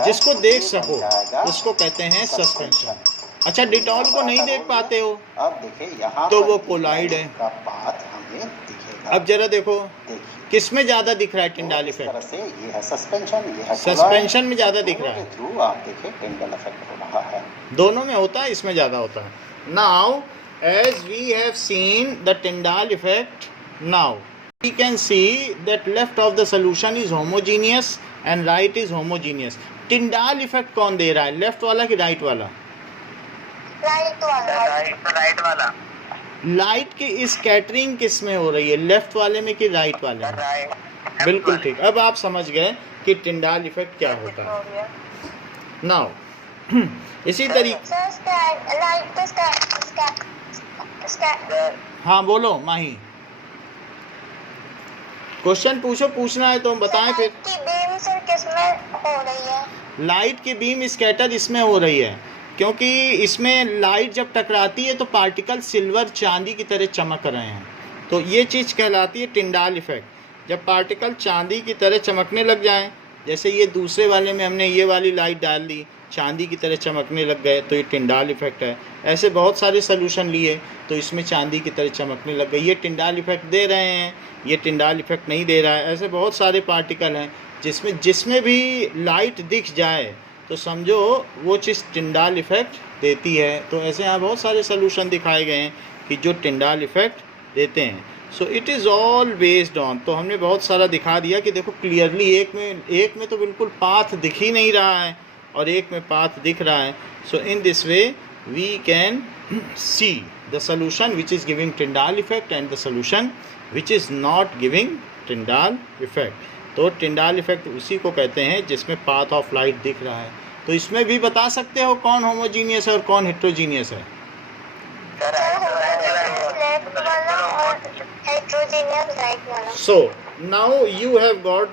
जिसको देख सको उसको कहते हैं सस्पेंशन। अच्छा डिटॉल को नहीं देख पाते हो अब देखिए यहाँ तो पर वो कोलॉइड है। का पाथ हमें दिखेगा। अब जरा देखो देखिए किस में ज़्यादा दिख रहा है टिंडाल इस तरह इफेक्ट, से ये है सस्पेंशन, ये है सस्पेंशन में ज़्यादा दिख रहा है, थ्रू आप देखिए टिंडल इफेक्ट हो रहा है। दोनों में होता है, इसमें ज़्यादा होता है। Now as we have seen the Tyndall effect, now we can see that left of the solution is homogeneous and right is homogeneous. Tyndall effect कौन दे रहा है, लेफ्ट वाला कि राइट वाला? राइट वाला। राइट वाला। लाइट की स्कैटरिंग किस में हो रही है, लेफ्ट वाले में कि राइट वाले में? राइट। बिल्कुल ठीक। अब आप समझ गए कि टिंडाल इफेक्ट क्या होता हो है। गया। नाउ इसी तरीके, सर स्कैट लाइट तो स्कैट हाँ बोलो माही, क्वेश्चन पूछो, पूछना है तो हम बताएं फिर। की बीम सर किसमें हो रही है? लाइट की बीम स्कैटर इसमें हो रही है क्योंकि इसमें लाइट जब टकराती है तो पार्टिकल सिल्वर चांदी की तरह चमक रहे हैं, तो ये चीज़ कहलाती है टिंडाल इफेक्ट। जब पार्टिकल चांदी की तरह चमकने लग जाएं, जैसे ये दूसरे वाले में हमने ये वाली लाइट डाल दी, चांदी की तरह चमकने लग गए, तो ये टिंडाल इफेक्ट है। ऐसे बहुत सारे सोल्यूशन लिए तो इसमें चांदी की तरह चमकने लग गए, ये टिंडाल इफेक्ट दे रहे हैं, ये टिंडाल इफेक्ट नहीं दे रहा है। ऐसे बहुत सारे पार्टिकल हैं जिसमें भी लाइट दिख जाए तो समझो वो चीज़ टिंडाल इफेक्ट देती है। तो ऐसे यहाँ बहुत सारे सोल्यूशन दिखाए गए हैं कि जो टिंडाल इफेक्ट देते हैं। So it is all based on, तो हमने बहुत सारा दिखा दिया कि देखो क्लियरली एक में तो बिल्कुल पाथ दिख ही नहीं रहा है और एक में पाथ दिख रहा है। So in this way we can see the solution which is giving Tyndall effect and the solution which is not giving Tyndall effect. तो टिंडाल इफेक्ट उसी को कहते हैं जिसमें पाथ ऑफ लाइट दिख रहा है। तो इसमें भी बता सकते हो कौन होमोजीनियस है और कौन हेट्रोजीनियस है। सर लेफ्ट वाला और हेट्रोजीनियस राइट वाला। So now you have got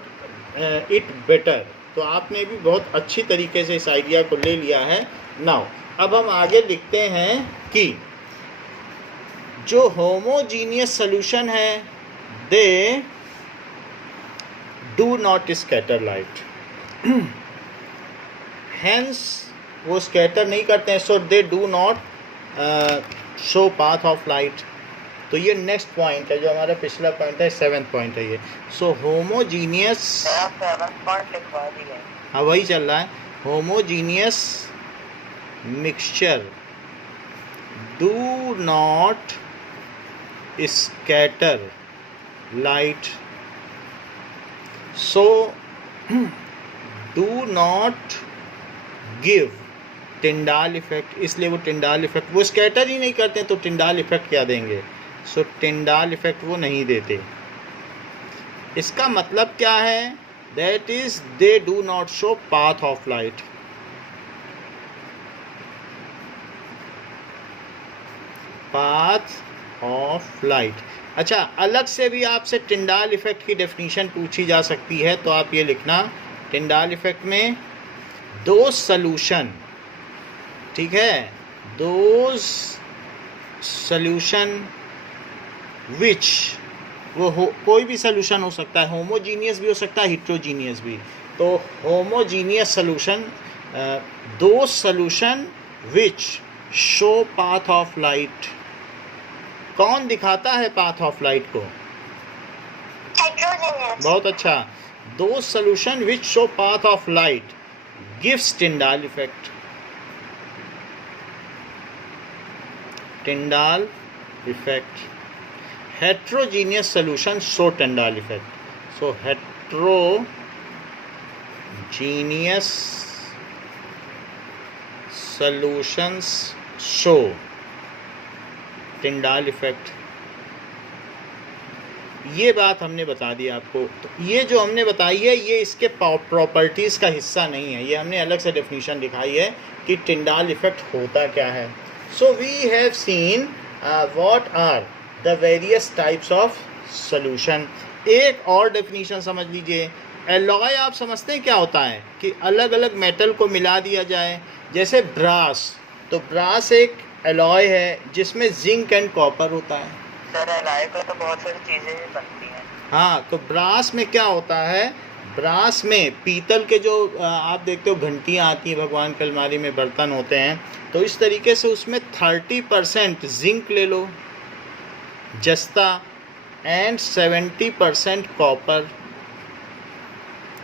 it better, तो आपने भी बहुत अच्छी तरीके से इस आइडिया को ले लिया है। नाउ अब हम आगे लिखते हैं कि जो होमोजीनियस सोल्यूशन है they do not scatter light, hence वो स्कैटर नहीं करते हैं, so they do not show path of light. तो ये नेक्स्ट पॉइंट है जो हमारा पिछला पॉइंट है, 7th पॉइंट है ये। सो होमोजीनियस, आप 7 पॉइंट लिखवा दिए। हाँ वही चल रहा है। Homogeneous mixture do not scatter light, so do not give Tyndall effect. इसलिए वो टिंडाल इफेक्ट, वो स्कैटर ही नहीं करते तो टिंडाल इफेक्ट क्या देंगे। सो टिंडाल इफेक्ट वो नहीं देते। इसका मतलब क्या है, that is they do not show path of light. Path of light. अच्छा, अलग से भी आपसे टिंडाल इफेक्ट की डेफिनेशन पूछी जा सकती है, तो आप ये लिखना, टिंडाल इफेक्ट में दो सॉल्यूशन, ठीक है, दोज सॉल्यूशन विच, कोई भी सॉल्यूशन हो सकता है, होमोजीनियस भी हो सकता है, हिट्रोजीनियस भी। तो homogeneous solution, those solution which show path of light. कौन दिखाता है पाथ ऑफ लाइट को? हेट्रोजीनियस। बहुत अच्छा। Those solution which show path of light gives Tyndall effect. Tyndall effect. Heterogeneous solution show Tyndall effect. So heterogeneous solutions show Tyndall effect. ये बात हमने बता दी आपको। तो ये जो हमने बताई है ये इसके प्रॉपर्टीज़ का हिस्सा नहीं है, ये हमने अलग से डेफिनेशन दिखाई है कि टिंडाल इफेक्ट होता क्या है। So we have seen what are the various types of solution. एक और डेफिनेशन समझ लीजिए, एलॉय आप समझते हैं क्या होता है, कि अलग अलग मेटल को मिला दिया जाए। जैसे ब्रास, तो ब्रास एक एलॉय है जिसमें जिंक एंड कॉपर होता है। सर एलॉय का तो बहुत सारी चीज़ें बनती हैं। हाँ, तो ब्रास में क्या होता है, ब्रास में पीतल के जो आप देखते हो घंटियाँ आती हैं, भगवान की अलमारी में बर्तन होते हैं, तो इस तरीके से उसमें 30% जिंक ले लो जस्ता एंड 70% कॉपर,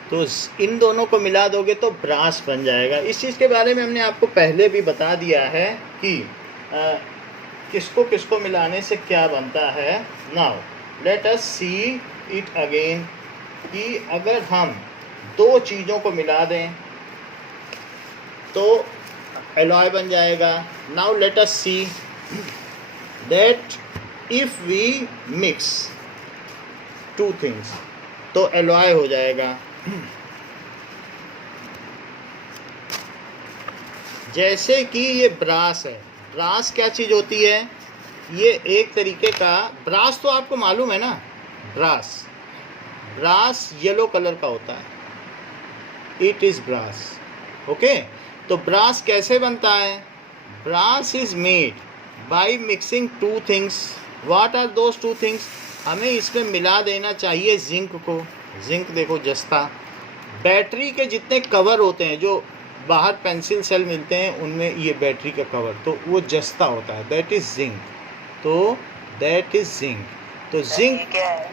तो इन दोनों को मिला दोगे तो ब्रास बन जाएगा। इस चीज़ के बारे में हमने आपको पहले भी बता दिया है कि किसको किसको मिलाने से क्या बनता है। Now let us see it again, कि अगर हम दो चीज़ों को मिला दें तो एलॉय बन जाएगा। Now let us see that if we mix two things तो एलॉय हो जाएगा। जैसे कि ये ब्रास है, ब्रास क्या चीज़ होती है, ये एक तरीके का ब्रास, तो आपको मालूम है ना, ब्रास येलो कलर का होता है, इट इज़ ब्रास। ओके, तो ब्रास कैसे बनता है? Brass is made by mixing two things. What are those two things? हमें इसमें मिला देना चाहिए जिंक को। जिंक देखो जस्ता, बैटरी के जितने कवर होते हैं जो बाहर पेंसिल सेल मिलते हैं उनमें ये बैटरी का कवर, तो वो जस्ता होता है, दैट इज़ जिंक। तो दैट इज़ जिंक। तो जिंक क्या है?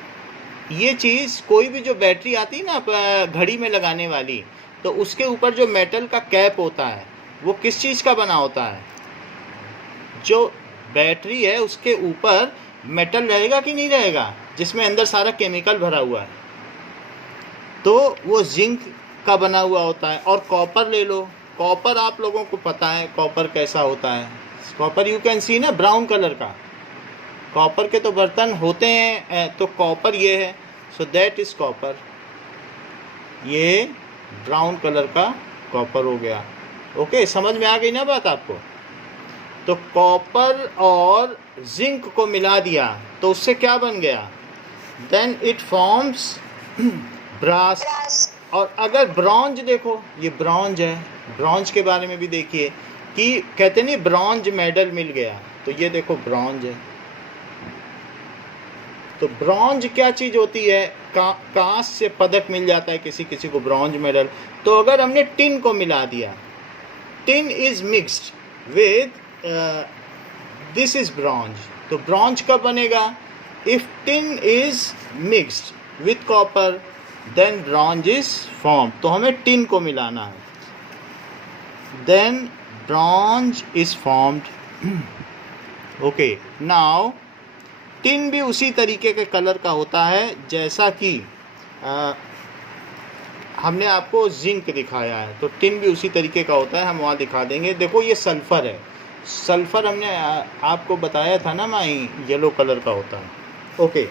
ये चीज़, कोई भी जो बैटरी आती है ना घड़ी में लगाने वाली, तो उसके ऊपर जो मेटल का कैप होता है वो किस चीज़ का बना होता है? जो बैटरी है उसके ऊपर मेटल रहेगा कि नहीं रहेगा, जिसमें अंदर सारा केमिकल भरा हुआ है, तो वो जिंक का बना हुआ होता है। और कॉपर ले लो, कॉपर आप लोगों को पता है कॉपर कैसा होता है। कॉपर यू कैन सी ना, ब्राउन कलर का। कॉपर के तो बर्तन होते हैं, तो कॉपर ये है, सो दैट इज़ कॉपर। ये ब्राउन कलर का कॉपर हो गया। ओके, समझ में आ गई ना बात आपको? तो कॉपर और जिंक को मिला दिया तो उससे क्या बन गया? Then it forms brass. brass, और अगर ब्रॉन्ज देखो, ये ब्रॉन्ज है, ब्रॉन्ज के बारे में भी देखिए कि कहते नहीं ब्रॉन्ज मेडल मिल गया, तो ये देखो ब्रॉन्ज है। तो ब्रॉन्ज क्या चीज़ होती है? कांच से पदक मिल जाता है किसी किसी को, ब्रॉन्ज मेडल। तो अगर हमने टिन को मिला दिया, tin is mixed with this is bronze, तो ब्रॉन्ज कब बनेगा? If tin is mixed with copper then bronze is form. तो हमें टिन को मिलाना है, then bronze is formed. Okay, now tin भी उसी तरीके के कलर का होता है जैसा कि हमने आपको जिंक दिखाया है, तो टिन भी उसी तरीके का होता है, हम वहाँ दिखा देंगे। देखो ये सल्फ़र है, सल्फ़र हमने आपको बताया था ना माई, येलो कलर का होता है। ओके,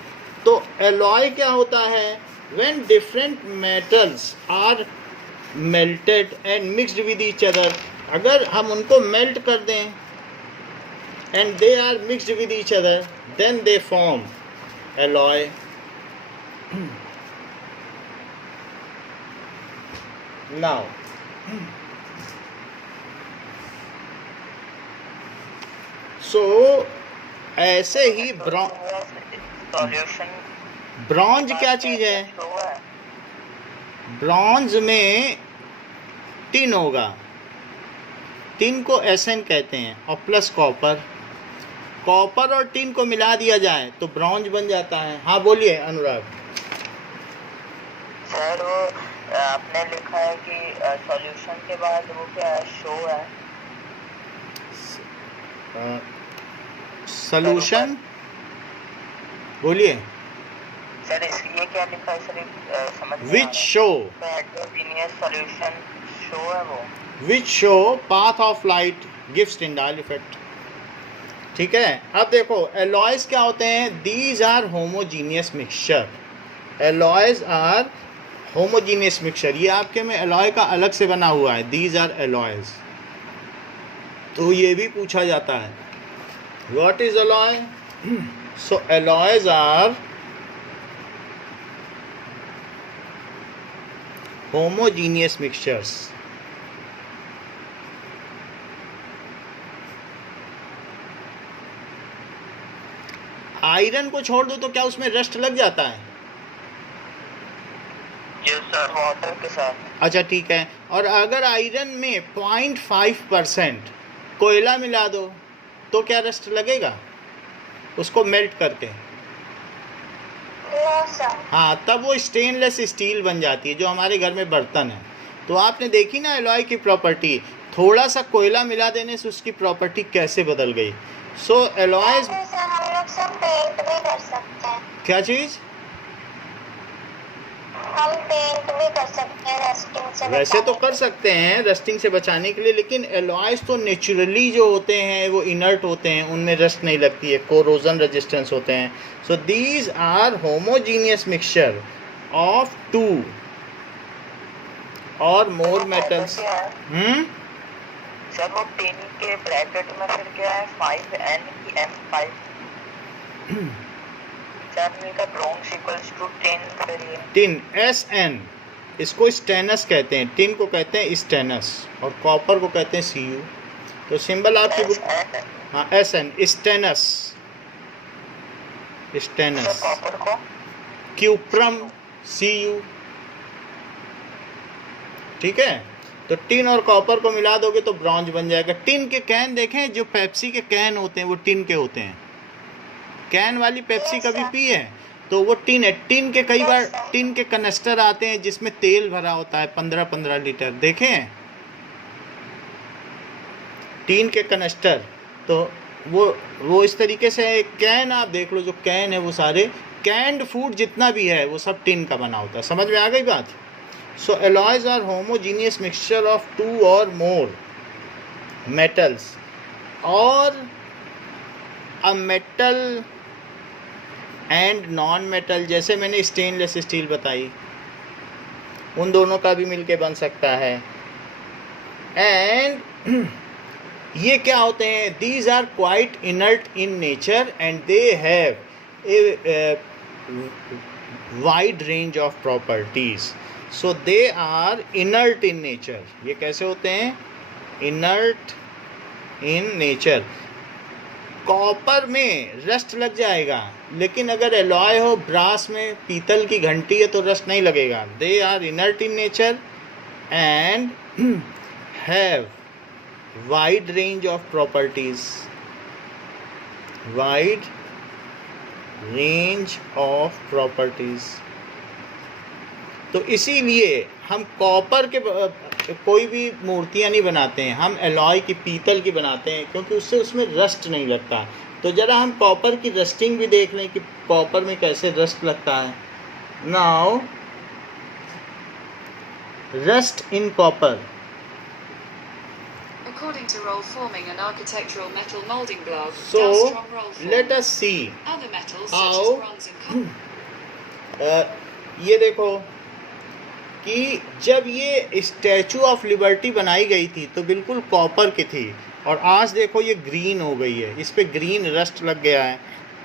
तो एलॉय क्या होता है? When different metals are melted and mixed with each other, अगर हम उनको मेल्ट कर दें and they are mixed with each other, then they form alloy. Now so ऐसे ही सॉल्यूशन ब्रॉन्ज क्या चीज़ है? ब्रॉन्ज में टिन होगा, टिन को एसएन कहते हैं, और प्लस कॉपर। कॉपर और टिन को मिला दिया जाए तो ब्रॉन्ज बन जाता है। हाँ बोलिए अनुराग। सर वो आपने लिखा है कि सॉल्यूशन के बाद वो क्या है? शो है सॉल्यूशन, बोलिए। सर इसलिए क्या लिखा है सर? समझ में which show, heterogeneous solution show है वो, which show path of light gives Tyndall effect. ठीक है, अब देखो एलॉयज क्या होते हैं? These are homogeneous mixture. Alloys are homogeneous mixture. ये आपके में एलॉय का अलग से बना हुआ है, दीज आर एलॉयज। तो ये भी पूछा जाता है, what is alloy? So alloys are homogeneous mixtures. Iron को छोड़ दो तो क्या उसमें रस्ट लग जाता है? यस सर, वाटर के साथ। अच्छा ठीक है, और अगर आयरन में 0.5% कोयला मिला दो तो क्या रस्ट लगेगा उसको मेल्ट करके? no sir, हाँ, तब वो स्टेनलेस स्टील बन जाती है जो हमारे घर में बर्तन है। तो आपने देखी ना एलॉय की प्रॉपर्टी, थोड़ा सा कोयला मिला देने से उसकी प्रॉपर्टी कैसे बदल गई। सो एलॉयज, ऐसे सर हम लोग सब पेंट भी कर सकते हैं, क्या चीज़? हम पेंट भी कर सकते हैं रस्टिंग से वैसे तो बचाने कर के सकते हैं रस्टिंग से बचाने के लिए, लेकिन एलॉयज तो नेचुरली जो होते हैं वो इनर्ट होते हैं, उनमें रस्ट नहीं लगती है, कोरोजन रेजिस्टेंस होते हैं। So these are homogeneous mixture of 2 और मोर मेटल्स। सर वो टेन के ब्रैकेट में फिर क्या है? 5n की m5 सर का ब्रॉन्ज इक्वल्स टू 10 फिर ये टिन SN, इसको स्टेनस कहते हैं, टिन को कहते हैं स्टेनस और कॉपर को कहते हैं Cu। तो सिंबल आपकी बुक, SN हाँ SN, स्टेनस। स्टेनस, कॉपर को क्यूप्रम Cu, ठीक है। तो टिन और कॉपर को मिला दोगे तो ब्रॉन्ज बन जाएगा। टिन के कैन देखें, जो पेप्सी के कैन होते हैं वो टिन के होते हैं। कैन वाली पेप्सी Yes, कभी sir. पी है? तो वो टिन है। टिन के कई Yes, बार sir. टिन के कनस्टर आते हैं जिसमें तेल भरा होता है 15-15 लीटर, देखे हैं टिन के कनस्टर। तो वो इस तरीके से कैन आप देख लो, जो कैन है वो सारे कैंड फूड जितना भी है वो सब टिन का बना होता है। समझ में आ गई बात? So alloys are homogeneous mixture of 2 और मोर मेटल्स, और a metal and non metal, जैसे मैंने स्टेनलेस स्टील बताई, उन दोनों का भी मिलके बन सकता है। एंड ये क्या होते हैं? These are quite inert in nature and they have a wide range of properties. So they are inert in nature. ये कैसे होते हैं? Inert in nature. कॉपर में रस्ट लग जाएगा, लेकिन अगर एलॉय हो, ब्रास में पीतल की घंटी है तो रस्ट नहीं लगेगा। They are inert in nature and have wide range of properties. Wide range of properties. तो इसीलिए हम कॉपर के कोई भी मूर्तियाँ नहीं बनाते हैं, हम एलॉय की, पीतल की बनाते हैं, क्योंकि उससे उसमें रस्ट नहीं लगता। तो ज़रा हम कॉपर की रस्टिंग भी देख लें कि कॉपर में कैसे रस्ट लगता है। Now rust in copper. According to roll forming and architectural metal molding blog, So does strong roll form. let us see Other metals how such as bronze and copper. ये देखो कि जब ये statue of liberty बनाई गई थी तो बिल्कुल कॉपर की थी, और आज देखो ये ग्रीन हो गई है, इस पे ग्रीन रस्ट लग गया है,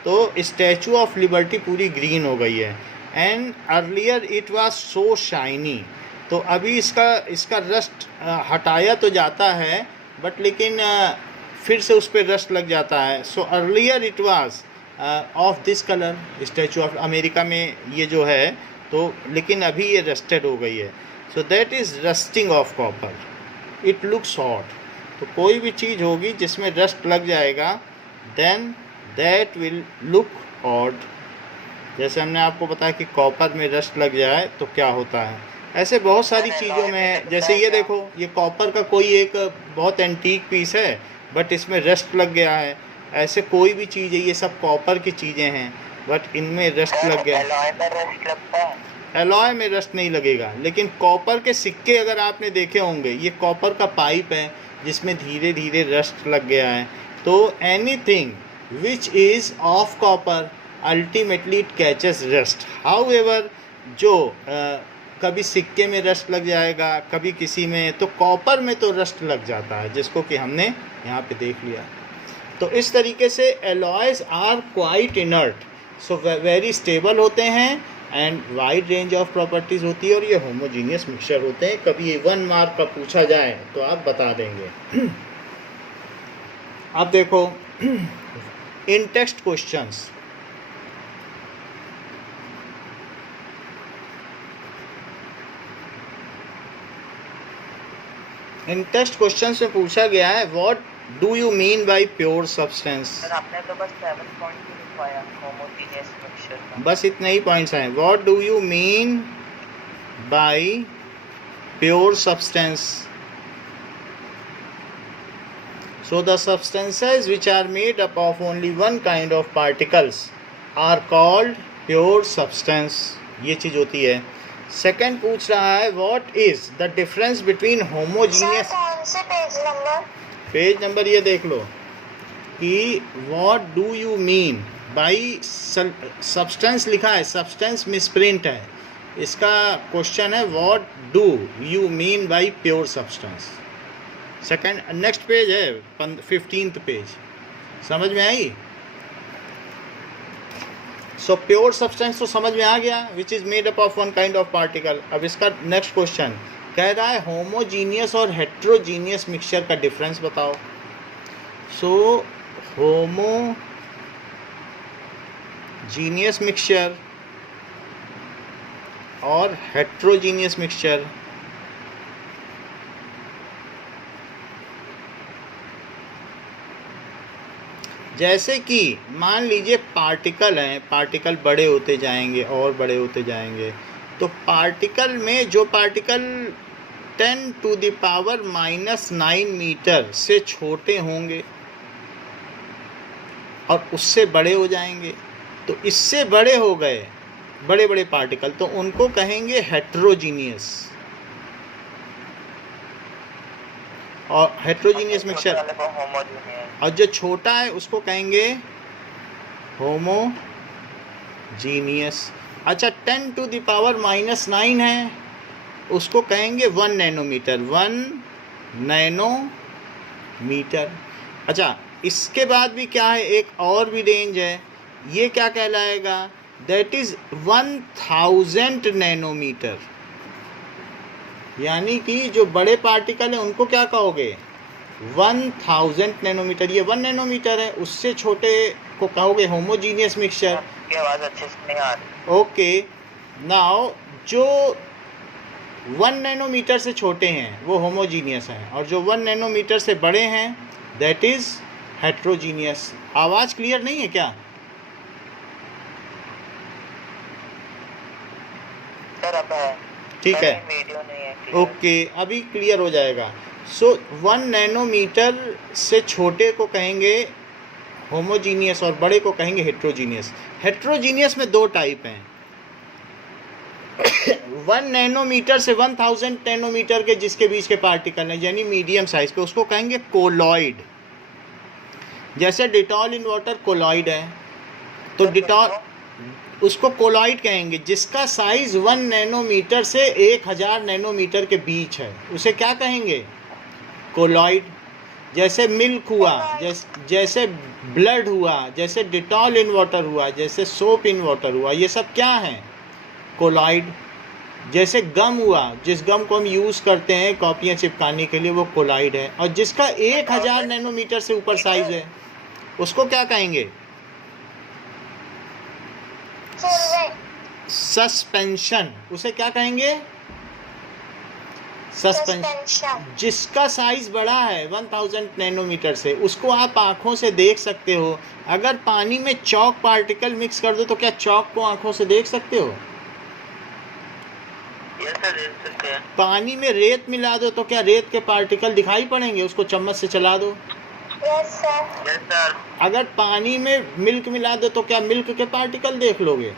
तो स्टैचू ऑफ लिबर्टी पूरी ग्रीन हो गई है। And earlier it was so shiny. तो अभी इसका रस्ट हटाया तो जाता है, बट लेकिन फिर से उस पर रस्ट लग जाता है। So earlier it was of this colour, statue of America में ये जो है, तो लेकिन अभी ये रस्टेड हो गई है। So that is rusting of copper. It looks hot. तो कोई भी चीज़ होगी जिसमें रस्ट लग जाएगा, then that will look odd. जैसे हमने आपको बताया कि कॉपर में रस्ट लग जाए तो क्या होता है, ऐसे बहुत सारी चीज़ों में है। जैसे ये देखो, ये कॉपर का कोई एक बहुत एंटीक पीस है, बट इसमें रस्ट लग गया है। ऐसे कोई भी चीज़ है, ये सब कॉपर की चीज़ें हैं, बट इनमें रस्ट लग गया। एलॉय में रस्ट लगता है? एलॉय में रस्ट नहीं लगेगा, लेकिन कॉपर के सिक्के अगर आपने देखे होंगे, ये कॉपर का पाइप है जिसमें धीरे धीरे रस्ट लग गया है। तो anything which is of copper ultimately it catches rust. However जो कभी सिक्के में रस्ट लग जाएगा, कभी किसी में, तो कॉपर में तो रस्ट लग जाता है, जिसको कि हमने यहाँ पे देख लिया। तो इस तरीके से alloys are quite inert, so very stable होते हैं and wide range of properties होती है, और ये होमोजीनियस मिक्सचर होते हैं। कभी ये 1 मार्क का पूछा जाए तो आप बता देंगे। अब देखो इन टेक्स्ट क्वेश्चंस, इन टेस्ट क्वेश्चन से पूछा गया है what do you mean by pure substance. Sir आपने तो बस 7 पॉइंट ही लिखवाया होमोजेनियस मिक्सचर का। बस इतने ही पॉइंट्स हैं। What do you mean by pure substance. So the substances which are made up of only one kind of particles are called pure substance। ये चीज़ होती है। सेकंड पूछ रहा है what is the difference between sir homogeneous. कौन से page number? Page number ये देख लो कि what do you mean by substance लिखा है, सब्सटेंस मिसप्रिंट है। इसका क्वेश्चन है what do you mean by pure substance. Second next page है 15th पेज। समझ में आई? सो प्योर सब्सटेंस तो समझ में आ गया, which is made up of one kind of particle. अब इसका नेक्स्ट क्वेश्चन कह रहा है होमोजीनियस और हेट्रोजीनियस मिक्सचर का डिफरेंस बताओ। सो होमोजीनियस मिक्सचर और हेट्रोजीनियस मिक्सचर। जैसे कि मान लीजिए पार्टिकल हैं, पार्टिकल बड़े होते जाएंगे और बड़े होते जाएंगे, तो पार्टिकल में जो पार्टिकल 10⁻⁻⁹ मीटर से छोटे होंगे और उससे बड़े हो जाएंगे, तो इससे बड़े हो गए बड़े बड़े पार्टिकल, तो उनको कहेंगे हेट्रोजीनियस। और हेट्रोजीनियस मिक्सचर, और जो छोटा है उसको कहेंगे होमोजीनियस। अच्छा, 10⁻⁻⁹ है, उसको कहेंगे 1 नैनोमीटर, 1 नैनोमीटर। अच्छा, इसके बाद भी क्या है, एक और भी रेंज है, ये क्या कहलाएगा, दैट इज़ 1000 नैनोमीटर। यानी कि जो बड़े पार्टिकल हैं उनको क्या कहोगे, 1000 नैनोमीटर। ये 1 नैनोमीटर है, उससे छोटे को कहोगे होमोजीनियस मिक्सचर। आपकी आवाज़ अच्छे से नहीं आ रही। ओके, नाउ जो 1 नैनोमीटर से छोटे हैं वो होमोजीनियस हैं, और जो 1 नैनोमीटर से बड़े हैं दैट इज़ हेट्रोजीनियस। आवाज़ क्लियर नहीं है क्या? सर अब है, ठीक है, वीडियो नहीं है clear। ओके, अभी क्लियर हो जाएगा। सो 1 नैनोमीटर से छोटे को कहेंगे होमोजीनियस और बड़े को कहेंगे हेट्रोजीनियस। हेट्रोजीनियस में 2 टाइप हैं। 1 नैनोमीटर से 1000 नैनोमीटर के जिसके बीच के पार्टिकल हैं, यानी मीडियम साइज के, उसको कहेंगे कोलॉइड। जैसे डिटॉल इन वाटर कोलॉइड है, तो डिटॉल उसको कोलॉइड कहेंगे। जिसका साइज 1 नैनोमीटर से 1000 नैनोमीटर के बीच है उसे क्या कहेंगे, कोलॉइड। जैसे मिल्क हुआ, जैसे ब्लड हुआ, जैसे डिटॉल इन वाटर हुआ, जैसे सोप इन वाटर हुआ, ये सब क्या हैं, कोलॉइड। जैसे गम हुआ, जिस गम को हम यूज़ करते हैं कॉपियाँ चिपकाने के लिए, वो कोलॉइड है। और जिसका 1000 नैनोमीटर से ऊपर साइज है उसको क्या कहेंगे, सस्पेंशन। उसे क्या कहेंगे, सस्पेंशन। जिसका साइज बड़ा है 1000 नैनोमीटर से, उसको आप आँखों से देख सकते हो। अगर पानी में चॉक पार्टिकल मिक्स कर दो तो क्या चॉक को आँखों से देख सकते हो? यस सर, देख सकते हैं। पानी में रेत मिला दो तो क्या रेत के पार्टिकल दिखाई पड़ेंगे? उसको चम्मच से चला दो। Yes sir. Yes sir. अगर पानी में मिल्क मिला दो तो क्या मिल्क के पार्टिकल देख लोगे?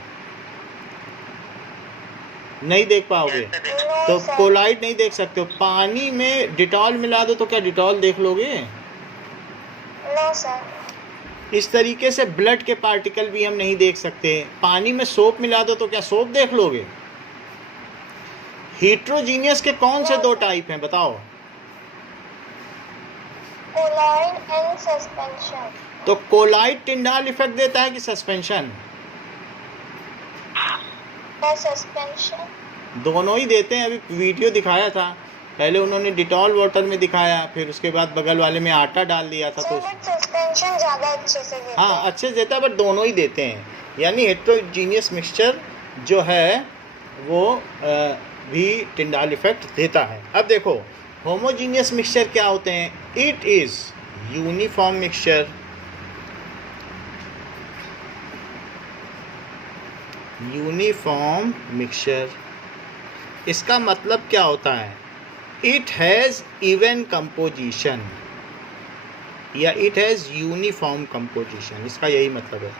नहीं देख पाओगे। तो कोलॉइड नहीं देख सकते हो। पानी में डिटॉल मिला दो तो क्या डिटॉल देख लोगे? No sir. इस तरीके से ब्लड के पार्टिकल भी हम नहीं देख सकते। पानी में सोप मिला दो तो क्या सोप देख लोगे? हेट्रोजीनियस के कौन से 2 टाइप हैं बताओ? Colloid and suspension. तो कोलॉइड टिंडाल इफेक्ट देता है कि सस्पेंशन? सस्पेंशन दोनों ही देते हैं। अभी वीडियो दिखाया था, पहले उन्होंने डिटॉल वाटर में दिखाया, फिर उसके बाद बगल वाले में आटा डाल दिया था। तो सस्पेंशन ज़्यादा अच्छे से देता है। हाँ, अच्छे से देता है, बट दोनों ही देते हैं। यानी हेट्रोजीनियस मिक्सचर जो है वो भी टिंडाल इफेक्ट देता है। अब देखो होमोजीनियस मिक्सचर क्या होते हैं। It is uniform mixture, uniform mixture. इसका मतलब क्या होता है? इट हैज़ इवन कंपोजिशन या इट हैज़ यूनिफॉर्म कंपोजिशन, इसका यही मतलब है।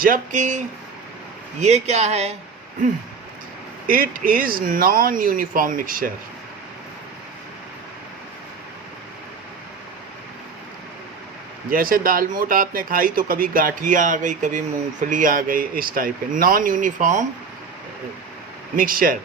जबकि ये क्या है, it is non uniform mixture. जैसे दाल मोट आपने खाई तो कभी गाठिया आ गई, कभी मूंगफली आ गई, इस टाइप के। Non uniform mixture